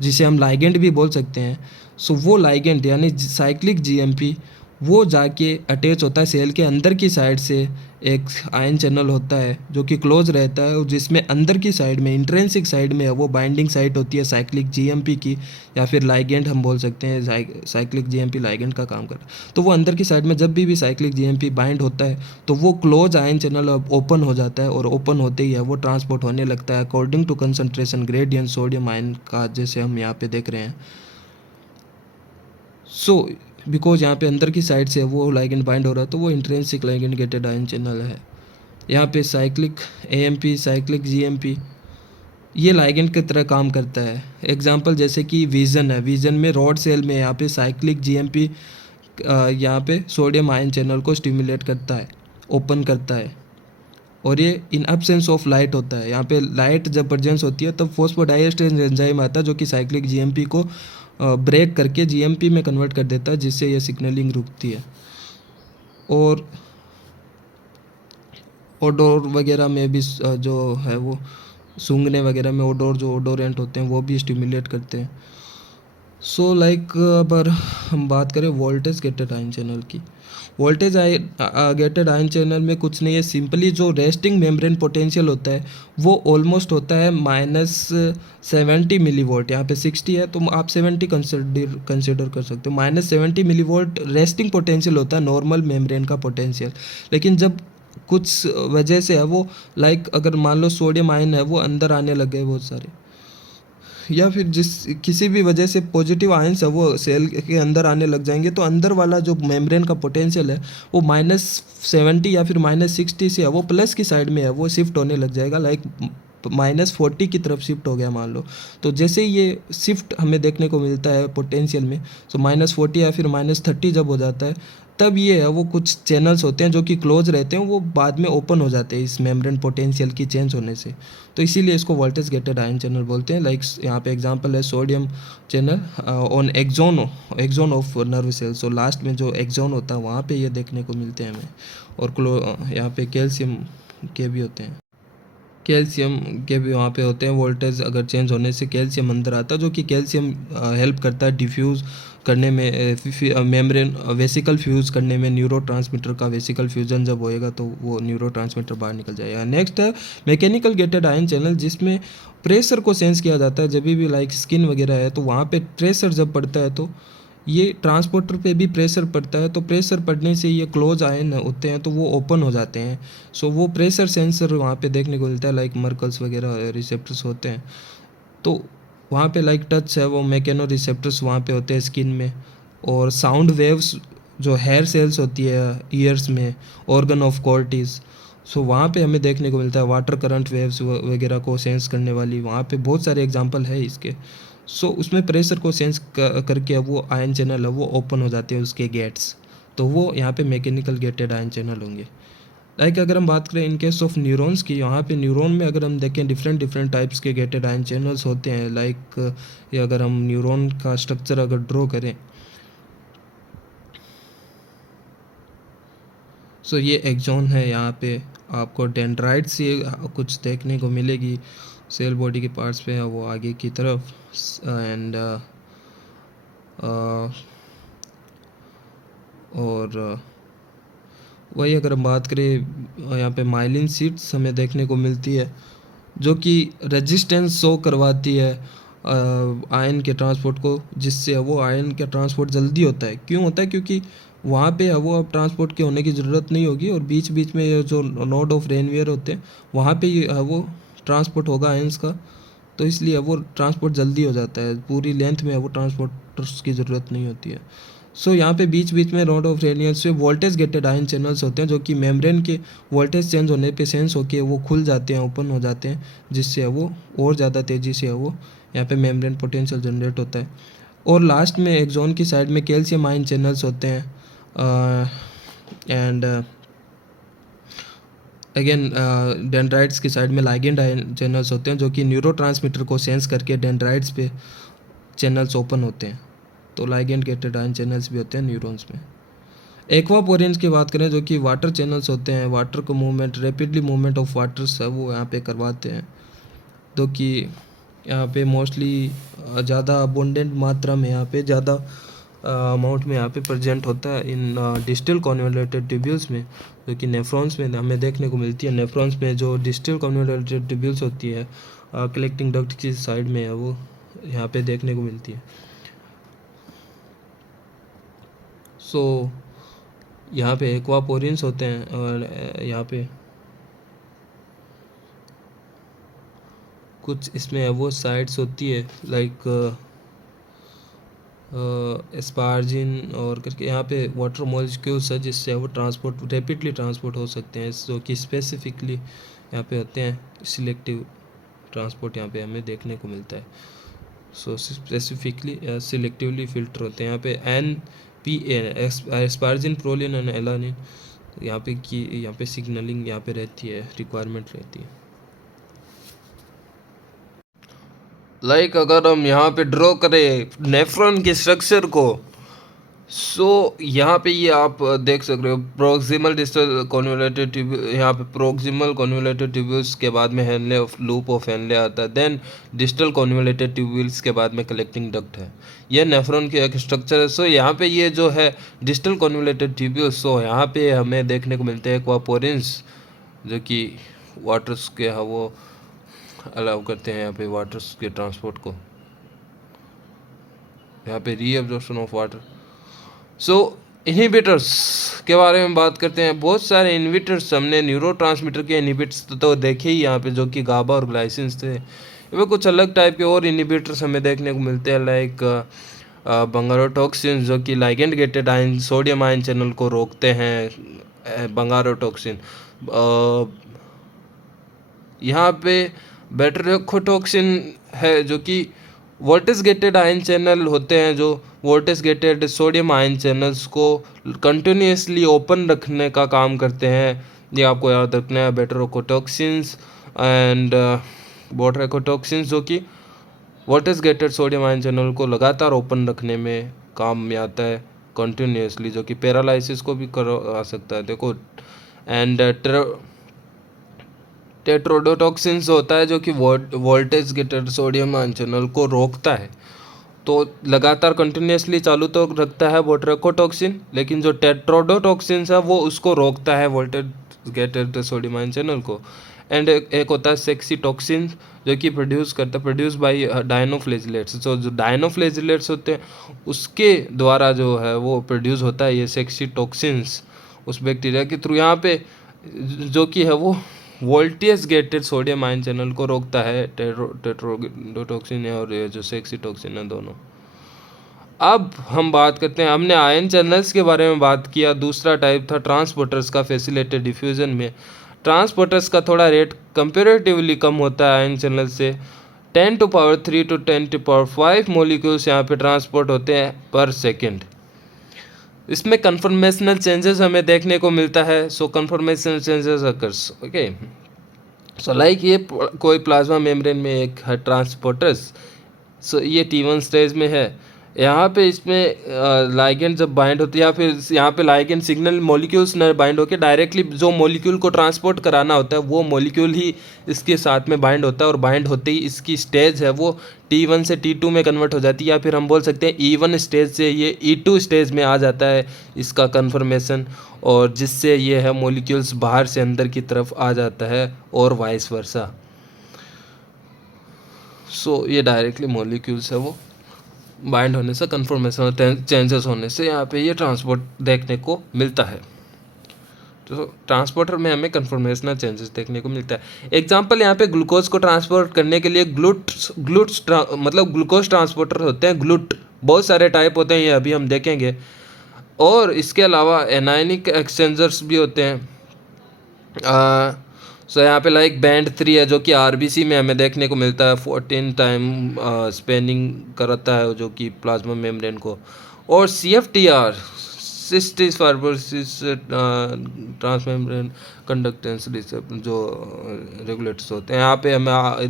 जिसे हम लाइगेंड भी बोल सकते हैं। सो वो लाइगेंड यानी साइक्लिक GMP वो जाके अटैच होता है सेल के अंदर की साइड से, एक आयन चैनल होता है जो कि क्लोज रहता है, और जिसमें अंदर की साइड में इंट्रिंसिक साइड में है वो बाइंडिंग साइट होती है साइक्लिक GMP की, या फिर लाइगेंड हम बोल सकते हैं, साइक्लिक GMP लाइगेंड का काम कर रहा है। तो वो अंदर की साइड में जब भी साइक्लिक GMP बाइंड होता है तो वो क्लोज आयन चैनल ओपन हो जाता है, और ओपन होते ही है वो ट्रांसपोर्ट होने लगता है according to concentration gradient sodium ion का, जैसे हम यहाँ पे देख रहे हैं। सो बिकॉज यहाँ पे अंदर की साइड से वो लाइगेंड बाइंड हो रहा है, तो वो intrinsic ligand gated ion channel है। यहाँ पे साइक्लिक AMP, साइक्लिक GMP ये लाइगेंड की तरह काम करता है। एग्जांपल जैसे कि विजन है, विजन में रॉड सेल में यहाँ पे साइक्लिक GMP यहाँ पे सोडियम आयन चैनल को स्टिमुलेट करता है, ओपन करता है, और ये इन एब्सेंस ऑफ लाइट होता है। यहाँ पे लाइट जब प्रेजेंस होती है तब फॉस्फोडाइएस्टर एंजाइम आता है जो कि साइक्लिक GMP को ब्रेक करके GMP में कन्वर्ट कर देता है, जिससे ये सिग्नलिंग रुकती है। और ओडोर वगैरह में भी जो है वो सूंघने वगैरह में ओडोर, जो ओडोरेंट होते हैं वो भी स्टिमुलेट करते हैं। सो लाइक अगर हम बात करें वोल्टेज गेटेड आयन चैनल की, वोल्टेज गेटेड आयन चैनल में कुछ नहीं है, सिंपली जो रेस्टिंग मेम्ब्रेन पोटेंशियल होता है वो ऑलमोस्ट होता है -70 मिलीवोल्ट। यहाँ पे 60 है तो आप 70 कंसिडर कर सकते हो। -70 मिलीवोल्ट रेस्टिंग पोटेंशियल होता है नॉर्मल मेम्ब्रेन का पोटेंशियल। लेकिन जब कुछ वजह से है वो, लाइक अगर मान लो सोडियम आयन है वो अंदर आने लग गए बहुत सारे, या फिर किसी भी वजह से पॉजिटिव आयंस है वो सेल के अंदर आने लग जाएंगे, तो अंदर वाला जो मेम्ब्रेन का पोटेंशियल है वो -70 या फिर -60 से है वो प्लस की साइड में है वो शिफ्ट होने लग जाएगा, लाइक -40 की तरफ शिफ्ट हो गया मान लो। तो जैसे ये शिफ्ट हमें देखने को मिलता है पोटेंशियल में, तो -40 या फिर -30 जब हो जाता है, तब ये है वो कुछ चैनल्स होते हैं जो कि क्लोज रहते हैं वो बाद में ओपन हो जाते हैं इस मेम्ब्रेन पोटेंशियल की चेंज होने से। तो इसीलिए इसको वोल्टेज गेटेड आयन चैनल बोलते हैं। लाइक यहाँ पे एग्जांपल है sodium channel on axon of nerve cell. So last में जो एक्सोन होता है वहाँ पे ये देखने को मिलते हैं हमें। और यहाँ पे कैल्शियम के भी होते हैं, कैल्शियम के भी वहाँ पे होते हैं। वोल्टेज अगर चेंज होने से कैल्शियम अंदर आता है, जो कि कैल्शियम हेल्प करता है डिफ्यूज़ करने में, मेम्ब्रेन वेसिकल फ्यूज़ करने में। न्यूरोट्रांसमीटर का वेसिकल फ्यूजन जब होएगा तो वो न्यूरोट्रांसमीटर बाहर निकल जाएगा। नेक्स्ट है मैकेनिकल गेटेड आयन चैनल, जिसमें प्रेशर को सेंस किया जाता है। जब भी लाइक स्किन वगैरह है तो वहाँ पे प्रेशर जब पड़ता है तो ये ट्रांसपोर्टर पे भी प्रेशर पड़ता है, तो प्रेशर पड़ने से ये क्लोज आयन होते हैं तो वो ओपन हो जाते हैं। सो वो प्रेशर सेंसर वहाँ पे देखने को मिलता है, लाइक मर्कल्स वगैरह रिसेप्टर्स होते हैं। तो वहाँ पे लाइक टच है वो मैकेनो रिसेप्टर्स वहाँ पे होते हैं स्किन में। और साउंड वेव्स जो हेयर सेल्स होती है ईयर्स में, ऑर्गन ऑफ कॉर्टिस, सो वहाँ पे हमें देखने को मिलता है वाटर करंट वेव्स वगैरह को सेंस करने वाली। वहाँ पे बहुत सारे एग्जांपल है इसके। सो उसमें प्रेशर को सेंस करके वो आयन चैनल है वो ओपन हो जाते हैं उसके गेट्स, तो वो यहाँ पे मैकेनिकल गेटेड आयन चैनल होंगे। लाइक अगर हम बात करें इन केस ऑफ न्यूरॉन्स की, यहाँ पे न्यूरॉन में अगर हम देखें डिफरेंट डिफरेंट टाइप्स के गेटेड आयन चैनल्स होते हैं। लाइक ये अगर हम न्यूरॉन का स्ट्रक्चर अगर ड्रॉ करें, सो ये एक्सॉन है, यहाँ पे आपको डेंड्राइट्स ये कुछ देखने को मिलेगी सेल बॉडी के पार्ट्स पे है वो आगे की तरफ। एंड और वही अगर हम बात करें यहाँ पे माइलिन सीट्स हमें देखने को मिलती है जो कि रेजिस्टेंस शो करवाती है आयन के ट्रांसपोर्ट को, जिससे वो आयन का ट्रांसपोर्ट जल्दी होता है। क्यों होता है? क्योंकि वहाँ पे वो अब ट्रांसपोर्ट के होने की ज़रूरत नहीं होगी और बीच बीच में ये जो नोड ऑफ रेनवियर होते हैं वहाँ पे वो ट्रांसपोर्ट होगा आयंस का, तो इसलिए वो ट्रांसपोर्ट जल्दी हो जाता है, पूरी लेंथ में वो ट्रांसपोर्टर्स की ज़रूरत नहीं होती है। सो यहाँ पे बीच बीच में नोड ऑफ रेनियल्स से वोल्टेज गेटेड आयन चैनल्स होते हैं जो कि मेम्ब्रेन के वोल्टेज चेंज होने पे सेंस होके वो खुल जाते हैं, ओपन हो जाते हैं, जिससे वो और ज़्यादा तेज़ी से वो यहाँ पे मेम्ब्रेन पोटेंशियल जनरेट होता है। और लास्ट में एक्सॉन की साइड में कैल्शियम आयन चैनल्स होते हैं एंड अगेन डेंड्राइट्स की साइड में लाइगेंड आयन चैनल्स होते हैं जो कि न्यूरोट्रांसमीटर को सेंस करके डेंड्राइट्स पे चैनल्स ओपन होते हैं। तो लाइगेंड गेटेड आयन चैनल्स भी होते हैं न्यूरॉन्स में। एक्वापोरेंस की बात करें जो कि वाटर चैनल्स होते हैं, वाटर को movement rapidly movement of waters है वो यहाँ पे करवाते हैं, जो कि यहाँ पे मोस्टली ज़्यादा अबोंडेंट मात्रा में यहाँ पे ज़्यादा अमाउंट में यहाँ पे प्रेजेंट होता है इन डिस्टल कॉन्वोल्यूटेड ट्यूब्यूल्स में, जो कि नेफ्रॉन्स में हमें देखने को मिलती है। नेफ्रॉन्स में जो डिस्टल कॉन्वोल्यूटेड ट्यूब्यूल्स होती है कलेक्टिंग डक्ट की साइड में है वो यहाँ पे देखने को मिलती है। सो यहाँ पे एक्वापोरेंस होते हैं और यहाँ पे कुछ इसमें वो साइड्स होती है लाइक एस्पार्जिन और करके यहाँ पे वाटर मॉलिक्यूल्स है जिससे वो ट्रांसपोर्ट रैपिडली ट्रांसपोर्ट हो सकते हैं, जो कि स्पेसिफिकली यहाँ पे होते हैं सिलेक्टिव ट्रांसपोर्ट यहाँ पे हमें देखने को मिलता है। सो स्पेसिफिकली सिलेक्टिवली फिल्टर होते हैं यहाँ पे NPA asparagine proline and alanine यहाँ पे सिग्नलिंग यहाँ पे रहती है, रिक्वायरमेंट रहती है। लाइक अगर हम यहाँ पे ड्रॉ करें नेफ्रॉन के स्ट्रक्चर को, सो यहाँ पे ये आप देख सकते हो प्रोक्सिमल डिस्टल कॉन्वोल्यूटेड ट्यूब्यूल, यहाँ पे प्रोक्सिमल कॉन्वोल्यूटेड ट्यूब्यूल्स के बाद में Henle of loop of Henle आता है, देन डिस्टल कॉन्वोल्यूटेड ट्यूब्यूल्स के बाद में कलेक्टिंग डक्ट है। ये नेफ्रॉन की एक स्ट्रक्चर है। सो यहाँ पे ये जो है डिस्टल कॉन्वोल्यूटेड ट्यूब्यूल्स, सो यहाँ पे हमें देखने को मिलते हैं एक्वापोरेंस जो कि वाटर्स के वो अलाउ करते हैं यहाँ पे वाटर्स के ट्रांसपोर्ट को, यहाँ पे reabsorption of water. So inhibitors के बारे में बात करते हैं। बहुत सारे इनहिबिटर्स हमने न्यूरोट्रांसमीटर के इनहिबिटर्स तो देखे ही यहाँ पे, जो कि गाबा और ग्लाइसिन्स थे। वे कुछ अलग टाइप के और इनहिबिटर्स हमें देखने को मिलते हैं लाइक बंगारोटॉक्सिन जो कि ligand gated ion sodium ion channel को रोकते हैं। बंगारोटॉक्सिन यहाँ पे बेटरकोटॉक्सिन है जो कि वोल्टेज गेटेड आयन चैनल होते हैं, जो voltage gated sodium ion channels को कंटिन्यूसली ओपन रखने का काम करते हैं। ये आपको याद रखना है, बेटरकोटॉक्सिन्स एंड बोट्रेकोटॉक्सिन्स जो कि voltage gated sodium ion channel को लगातार ओपन रखने में काम में आता है कंटिन्यूसली, जो कि पैरालिसिस को भी करवा सकता है। देखो एंड टेट्रोडोटॉक्सिन्स होता है जो कि voltage gated sodium ion channel को रोकता है, तो लगातार कंटिन्यूसली चालू तो रखता है बोट्रेकोटॉक्सिन, लेकिन जो टेट्रोडोटॉक्सिन्स है वो उसको रोकता है voltage gated sodium ion channel को। एंड एक होता है सेक्सीटॉक्सिन जो कि प्रोड्यूस बाय डायनोफ्लेजिलेट्स। जो डायनोफ्लेजिलेट्स होते हैं उसके द्वारा जो है वो प्रोड्यूस होता है ये सेक्सीटॉक्सिन्स उस बैक्टीरिया के थ्रू, यहाँ पे जो कि है वो voltage gated sodium ion channel को रोकता है। टेट्रोडोटॉक्सिन है और ये जो सेक्सीटॉक्सिन है दोनों। अब हम बात करते हैं, हमने आयन चैनल्स के बारे में बात किया। दूसरा टाइप था ट्रांसपोर्टर्स का फैसिलिटेड डिफ्यूजन में। ट्रांसपोर्टर्स का थोड़ा रेट कंपेरेटिवली कम होता है आयन चैनल से। 10⁻³ to 10⁵ मॉलिक्यूल्स यहाँ पे ट्रांसपोर्ट होते हैं पर सेकेंड। इसमें कन्फर्मेशनल चेंजेस हमें देखने को मिलता है। So conformational changes occurs, okay. So like ये कोई प्लाज्मा मेम्ब्रेन में एक है ट्रांसपोर्टर्स। सो ये T1 स्टेज में है। यहाँ पे इसमें लाइगेंड जब बाइंड होती है या फिर यहाँ पे लाइगेंड सिग्नल मॉलिक्यूल्स न बाइंड होकर डायरेक्टली जो मॉलिक्यूल को ट्रांसपोर्ट कराना होता है वो मॉलिक्यूल ही इसके साथ में बाइंड होता है, और बाइंड होते ही इसकी स्टेज है वो T1 से T2 में कन्वर्ट हो जाती है, या फिर हम बोल सकते हैं E1 स्टेज से ये E2 स्टेज में आ जाता है इसका कन्फर्मेशन, और जिससे ये है मॉलिक्यूल्स बाहर से अंदर की तरफ आ जाता है और वाइस वर्सा। सो ये डायरेक्टली मॉलिक्यूल्स है वो बाइंड होने से, कन्फर्मेशन चेंजेस होने से यहाँ पे ये ट्रांसपोर्ट देखने को मिलता है। तो ट्रांसपोर्टर में हमें कन्फर्मेशनल चेंजेस देखने को मिलता है। एग्जांपल यहाँ पे ग्लूकोज को ट्रांसपोर्ट करने के लिए मतलब ग्लूकोज ट्रांसपोर्टर होते हैं। ग्लूट बहुत सारे टाइप होते हैं, ये अभी हम देखेंगे। और इसके अलावा एनायनिक एक्सचेंजर्स भी होते हैं। सो यहाँ पे लाइक बैंड 3 है जो कि RBC में हमें देखने को मिलता है। 14 टाइम स्पेनिंग करता है जो कि प्लाज्मा मेम्ब्रेन को। और CFTR cysts fibrosis transmembrane conductance जो रेगुलेटर्स होते हैं, यहाँ पे हम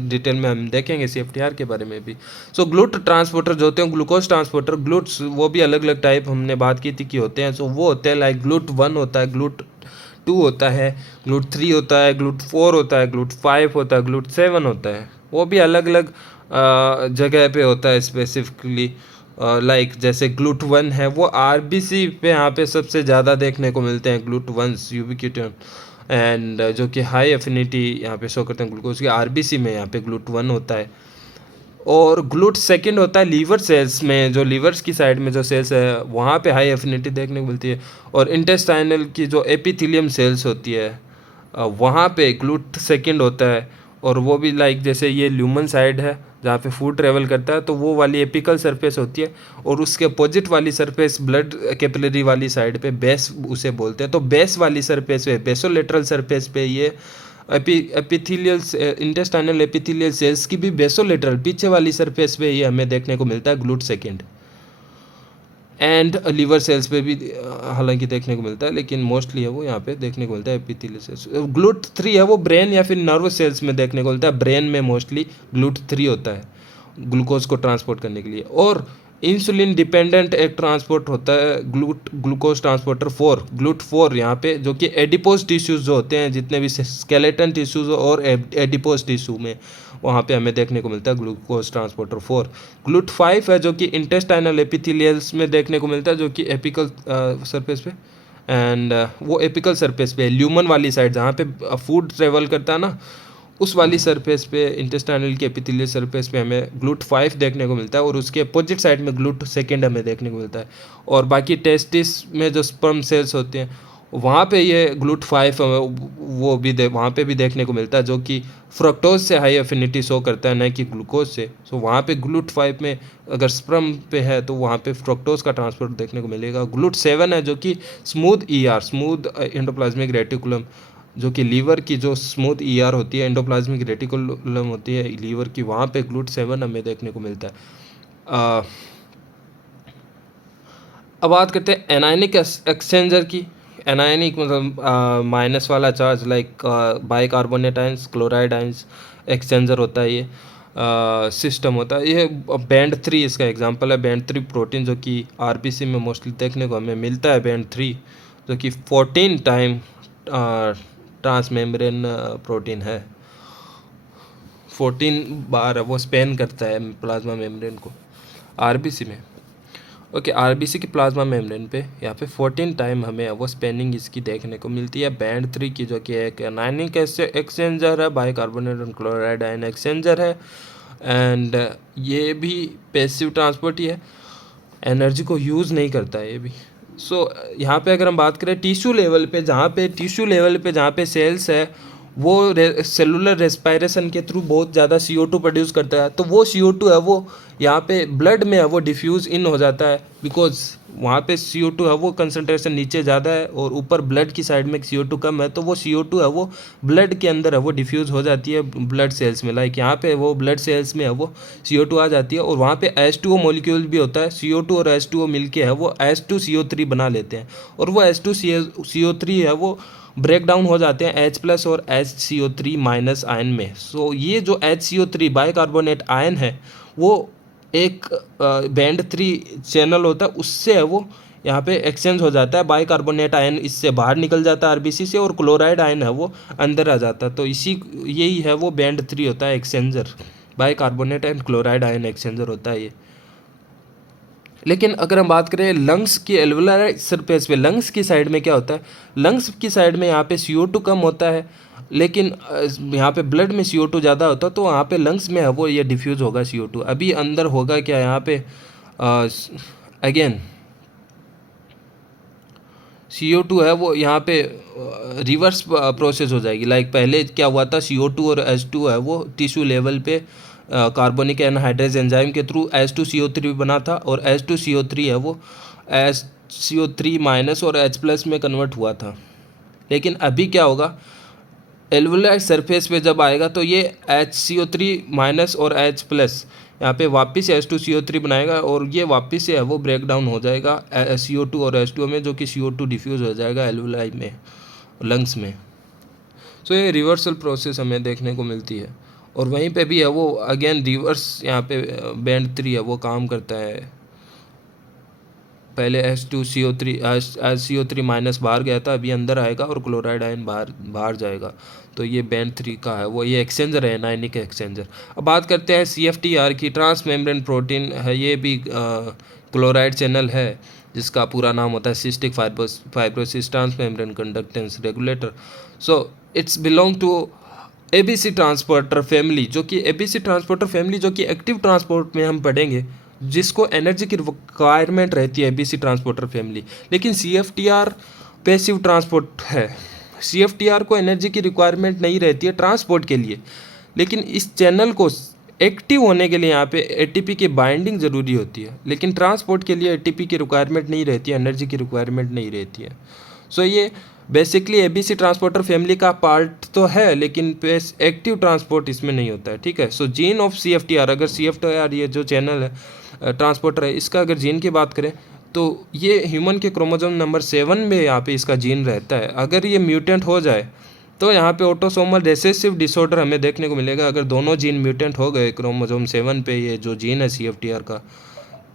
डिटेल में हम देखेंगे CFTR के बारे में भी। सो ग्लूट ट्रांसपोर्टर जो होते हैं, ग्लूकोज ट्रांसपोर्टर ग्लूट्स, वो भी अलग अलग टाइप हमने बात की थी कि होते हैं। सो वो होते हैं लाइक GLUT1 होता है, GLUT2 होता है, GLUT3 होता है, GLUT4 होता है, GLUT5 होता है, GLUT7 होता है। वो भी अलग अलग जगह पे होता है स्पेसिफिकली। लाइक जैसे GLUT1 है वो RBC पे यहाँ पे सबसे ज़्यादा देखने को मिलते हैं, GLUT1 यूबिक्विटिन, एंड जो कि हाई एफिनिटी यहाँ पे शो करते हैं ग्लूकोज की। RBC में यहाँ पे GLUT1 होता है। और GLUT2 होता है लीवर सेल्स में, जो लीवर्स की साइड में जो सेल्स है वहाँ पे हाई एफिनिटी देखने को मिलती है। और इंटेस्टाइनल की जो एपिथेलियम सेल्स होती है वहाँ पे GLUT2 होता है। और वो भी लाइक जैसे ये ल्यूमन साइड है जहाँ पे फूड ट्रेवल करता है, तो वो वाली एपिकल सरफेस होती है, और उसके अपोजिट वाली सरफेस ब्लड कैपिलरी वाली साइड पे बेस उसे बोलते हैं। तो बेस वाली सरफेस पे, बेसोलेटरल सरफेस पे ये एपिथेलियल इंटेस्टाइनल एपिथेलियल सेल्स की भी बेसोलेटरल पीछे वाली सरफेस पे ये हमें देखने को मिलता है GLUT2। एंड लीवर सेल्स पे भी हालांकि देखने को मिलता है, लेकिन मोस्टली है वो यहाँ पे देखने को मिलता है एपिथेलियल सेल्स। GLUT3 है वो ब्रेन या फिर नर्व सेल्स में देखने को मिलता है। ब्रेन में मोस्टली GLUT3 होता है ग्लूकोज को ट्रांसपोर्ट करने के लिए। और इंसुलिन डिपेंडेंट एक ट्रांसपोर्ट होता है ग्लूकोज ट्रांसपोर्टर 4, GLUT4 यहाँ पे, जो कि एडिपोज टिश्यूज जो होते हैं, जितने भी स्केलेटन टिश्यूज और एडिपोज टिश्यू में, वहाँ पे हमें देखने को मिलता है ग्लूकोज ट्रांसपोर्टर 4। GLUT5 है जो कि इंटेस्टाइनल एपिथेलियल्स में देखने को मिलता है, जो कि एपिकल सरफेस पे, एंड वो एपिकल सरफेस पे ल्यूमन वाली साइड जहाँ पे फूड ट्रेवल करता है ना, उस वाली सरफेस पे, इंटेस्टाइनल के एपिथेलियल सरफेस पे हमें GLUT5 देखने को मिलता है। और उसके अपोजिट साइड में GLUT2 हमें देखने को मिलता है। और बाकी टेस्टिस में जो स्पर्म सेल्स होते हैं वहाँ पे ये GLUT5 वो भी वहाँ पे भी देखने को मिलता है, जो कि फ्रक्टोज से हाई एफिनिटी शो करता है, न कि ग्लूकोज से। सो वहाँ पे GLUT5 में अगर स्पर्म पे है तो वहाँ पे फ्रक्टोज का ट्रांसपोर्ट देखने को मिलेगा। GLUT7 है जो कि स्मूथ एंडोप्लाज्मिक रेटिकुलम, जो कि लीवर की जो स्मूथ होती है, एंडोप्लाज्मिक रेटिकुलम होती है लीवर की, वहाँ पे GLUT7 हमें देखने को मिलता है। अब बात करते हैं एनायनिक एक्सचेंजर की। एनायनिक मतलब माइनस वाला charge, like bicarbonate ions, chloride ions exchanger होता है ये सिस्टम होता है। ये बैंड 3 इसका एग्जांपल है। बैंड 3 प्रोटीन जो कि RBC में मोस्टली देखने को हमें मिलता है। बैंड 3 जो कि 14 टाइम ट्रांसमेम्ब्रेन प्रोटीन है, 14 बार वो स्पेन करता है प्लाज्मा मेम्ब्रेन को RBC में। ओके, RBC की प्लाज्मा मेम्ब्रेन पे यहाँ पे 14 टाइम हमें वो स्पेनिंग इसकी देखने को मिलती है। बैंड 3 की जो कि एक एनायनिक एक्सचेंजर है, bicarbonate and chloride ion exchanger है, एंड ये भी पैसिव ट्रांसपोर्ट ही है, एनर्जी को यूज़ नहीं करता है ये भी। सो यहाँ पे अगर हम बात करें टिश्यू लेवल पे, जहाँ पे सेल्स है वो सेलुलर रेस्पायरेशन के थ्रू बहुत ज़्यादा CO2 प्रोड्यूस करता है, तो वो CO2 है वो यहाँ पे ब्लड में है वो डिफ्यूज़ इन हो जाता है, बिकॉज वहाँ पे CO2 है वो कंसनट्रेशन नीचे ज़्यादा है और ऊपर ब्लड की साइड में CO2 कम है, तो वो CO2 है वो ब्लड के अंदर है वो डिफ्यूज़ हो जाती है ब्लड सेल्स में। लाइक यहाँ पे वो ब्लड सेल्स में है वो CO2 आ जाती है, और वहाँ पे H2O मॉलिक्यूल भी होता है, CO2 और H2O मिलके है वो H2CO3 बना लेते हैं, और वो H2CO3 है वो ब्रेक डाउन हो जाते हैं H+ और HCO3- आयन में। सो ये जो HCO3 बाइकार्बोनेट आयन है वो एक बैंड 3 चैनल होता है, उससे है वो यहाँ पे एक्सचेंज हो जाता है। बाइकार्बोनेट आयन इससे बाहर निकल जाता है आरबीसी से, और क्लोराइड आयन है वो अंदर आ जाता है। तो यही है वो बैंड 3 होता है exchanger, bicarbonate and chloride ion exchanger होता है ये। लेकिन अगर हम बात करें लंग्स की एल्वुलर सरफेस पे, लंग्स की साइड में क्या होता है, लंग्स की साइड में यहाँ पे CO2 कम होता है, लेकिन यहाँ पे ब्लड में CO2 ज़्यादा होता है, तो वहाँ पे लंग्स में है वो ये डिफ्यूज़ होगा CO2। अभी अंदर होगा क्या यहाँ पे, अगेन CO2 है वो यहाँ पे रिवर्स प्रोसेस हो जाएगी। लाइक पहले क्या हुआ था, CO2 और H2 है वो टिश्यू लेवल पे कार्बोनिक एनहाइड्रेज एंजाइम के थ्रू H2CO3 बना था, और H2CO3 है वो HCO3- और H+ में कन्वर्ट हुआ था। लेकिन अभी क्या होगा, एल्वुलर सरफेस पे जब आएगा तो ये HCO3- और H+ यहाँ पे वापस H2CO3 बनाएगा, और ये वापस से है वो ब्रेक डाउन हो जाएगा CO2 और H2O में, जो कि CO2 डिफ्यूज़ हो जाएगा एल्वुलाई में, लंग्स में। सो ये रिवर्सल प्रोसेस हमें देखने को मिलती है। और वहीं पे भी है वो अगेन रिवर्स यहाँ पे बैंड 3 है वो काम करता है। पहले CO3- बाहर गया था, अभी अंदर आएगा और क्लोराइड आयन बाहर जाएगा। तो ये बैंड 3 का है वो, ये एक्सचेंजर है, एनायनिक एक्सचेंजर। अब बात करते हैं CFTR की, ट्रांस मेम्ब्रेन प्रोटीन है, ये भी क्लोराइड चैनल है, जिसका पूरा नाम होता है cystic fibrosis transmembrane conductance regulator. So it's belong to ABC transporter family, जो कि ABC ट्रांसपोर्टर फैमिली जो कि एक्टिव ट्रांसपोर्ट में हम पढ़ेंगे, जिसको एनर्जी की रिक्वायरमेंट रहती है ABC ट्रांसपोर्टर फैमिली। लेकिन CFTR पैसिव ट्रांसपोर्ट है, CFTR को एनर्जी की रिक्वायरमेंट नहीं रहती है ट्रांसपोर्ट के लिए, लेकिन इस चैनल को एक्टिव होने के लिए यहाँ पे ATP की बाइंडिंग ज़रूरी होती है। लेकिन ट्रांसपोर्ट के लिए ATP की रिक्वायरमेंट नहीं रहती है, एनर्जी की रिक्वायरमेंट नहीं रहती है। सो ये बेसिकली ABC ट्रांसपोर्टर फैमिली का पार्ट तो है, लेकिन एक्टिव ट्रांसपोर्ट इसमें नहीं होता है, ठीक है। सो जीन ऑफ CFTR, अगर CFTR ये जो चैनल है ट्रांसपोर्टर है, इसका अगर जीन की बात करें तो ये ह्यूमन के क्रोमोसोम नंबर 7 में यहाँ पे इसका जीन रहता है। अगर ये म्यूटेंट हो जाए तो यहाँ पे ऑटोसोमल रिसेसिव डिसऑर्डर हमें देखने को मिलेगा। अगर दोनों जीन म्यूटेंट हो गए क्रोमोसोम 7 पे, ये जो जीन है CFTR का,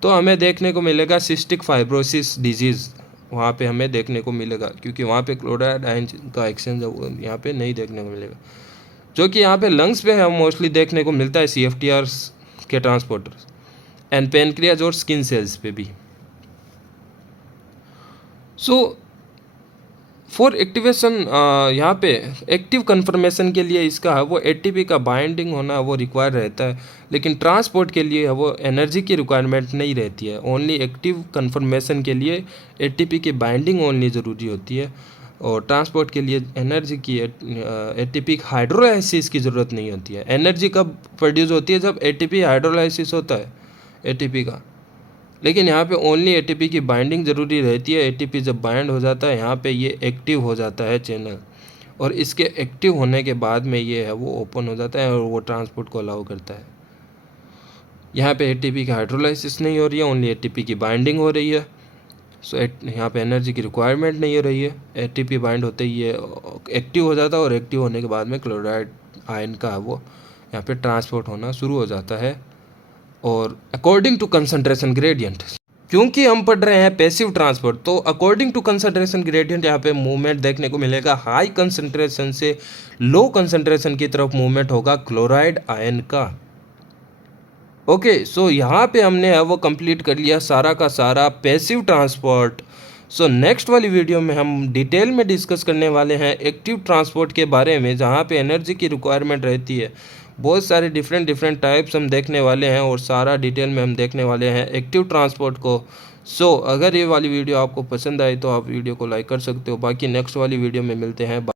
तो हमें देखने को मिलेगा सिस्टिक फाइब्रोसिस डिजीज़, वहाँ पे हमें देखने को मिलेगा, क्योंकि वहाँ पे क्लोराइड आयन का एक्सचेंज यहाँ पे नहीं देखने को मिलेगा, जो कि यहाँ पे लंग्स पे हम मोस्टली देखने को मिलता है CFTR के ट्रांसपोर्टर्स, एंड पेनक्रियाज और स्किन सेल्स पे भी। सो फॉर एक्टिवेशन, यहाँ पे एक्टिव कन्फर्मेशन के लिए इसका है वो ATP का बाइंडिंग होना वो रिक्वायर रहता है, लेकिन ट्रांसपोर्ट के लिए वो एनर्जी की रिक्वायरमेंट नहीं रहती है। ओनली एक्टिव कन्फर्मेशन के लिए ATP की बाइंडिंग ओनली ज़रूरी होती है, और ट्रांसपोर्ट के लिए एनर्जी की ATP हाइड्रोलाइसिस की ज़रूरत नहीं होती है। एनर्जी कब प्रोड्यूस होती है, जब ATP हाइड्रोलाइसिस होता है ATP का। लेकिन यहाँ पे ओनली ATP की बाइंडिंग ज़रूरी रहती है। ATP जब बाइंड हो जाता है यहाँ पे ये एक्टिव हो जाता है चैनल, और इसके एक्टिव होने के बाद में ये है वो ओपन हो जाता है और वो ट्रांसपोर्ट को अलाउ करता है। यहाँ पे ATP की हाइड्रोलाइसिस नहीं हो रही है, ओनली ATP की बाइंडिंग हो रही है। सो यहाँ पे एनर्जी की रिक्वायरमेंट नहीं हो रही है। ATP बाइंड होते ही ये एक्टिव हो जाता है, और एक्टिव होने के बाद में क्लोराइड आयन का वो यहाँ पे ट्रांसपोर्ट होना शुरू हो जाता है। और अकॉर्डिंग टू कंसंट्रेशन ग्रेडियंट, क्योंकि हम पढ़ रहे हैं पैसिव ट्रांसपोर्ट, तो अकॉर्डिंग टू कंसंट्रेशन ग्रेडियंट यहाँ पे मूवमेंट देखने को मिलेगा। हाई कंसंट्रेशन से लो कंसंट्रेशन की तरफ मूवमेंट होगा क्लोराइड आयन का। ओके, सो यहाँ पे हमने वो कंप्लीट कर लिया सारा का सारा पैसिव ट्रांसपोर्ट। सो नेक्स्ट वाली वीडियो में हम डिटेल में डिस्कस करने वाले हैं एक्टिव ट्रांसपोर्ट के बारे में, जहाँ पे एनर्जी की रिक्वायरमेंट रहती है। बहुत सारे डिफरेंट टाइप्स हम देखने वाले हैं, और सारा डिटेल में हम देखने वाले हैं एक्टिव ट्रांसपोर्ट को। सो अगर ये वाली वीडियो आपको पसंद आई तो आप वीडियो को लाइक कर सकते हो। बाकी नेक्स्ट वाली वीडियो में मिलते हैं।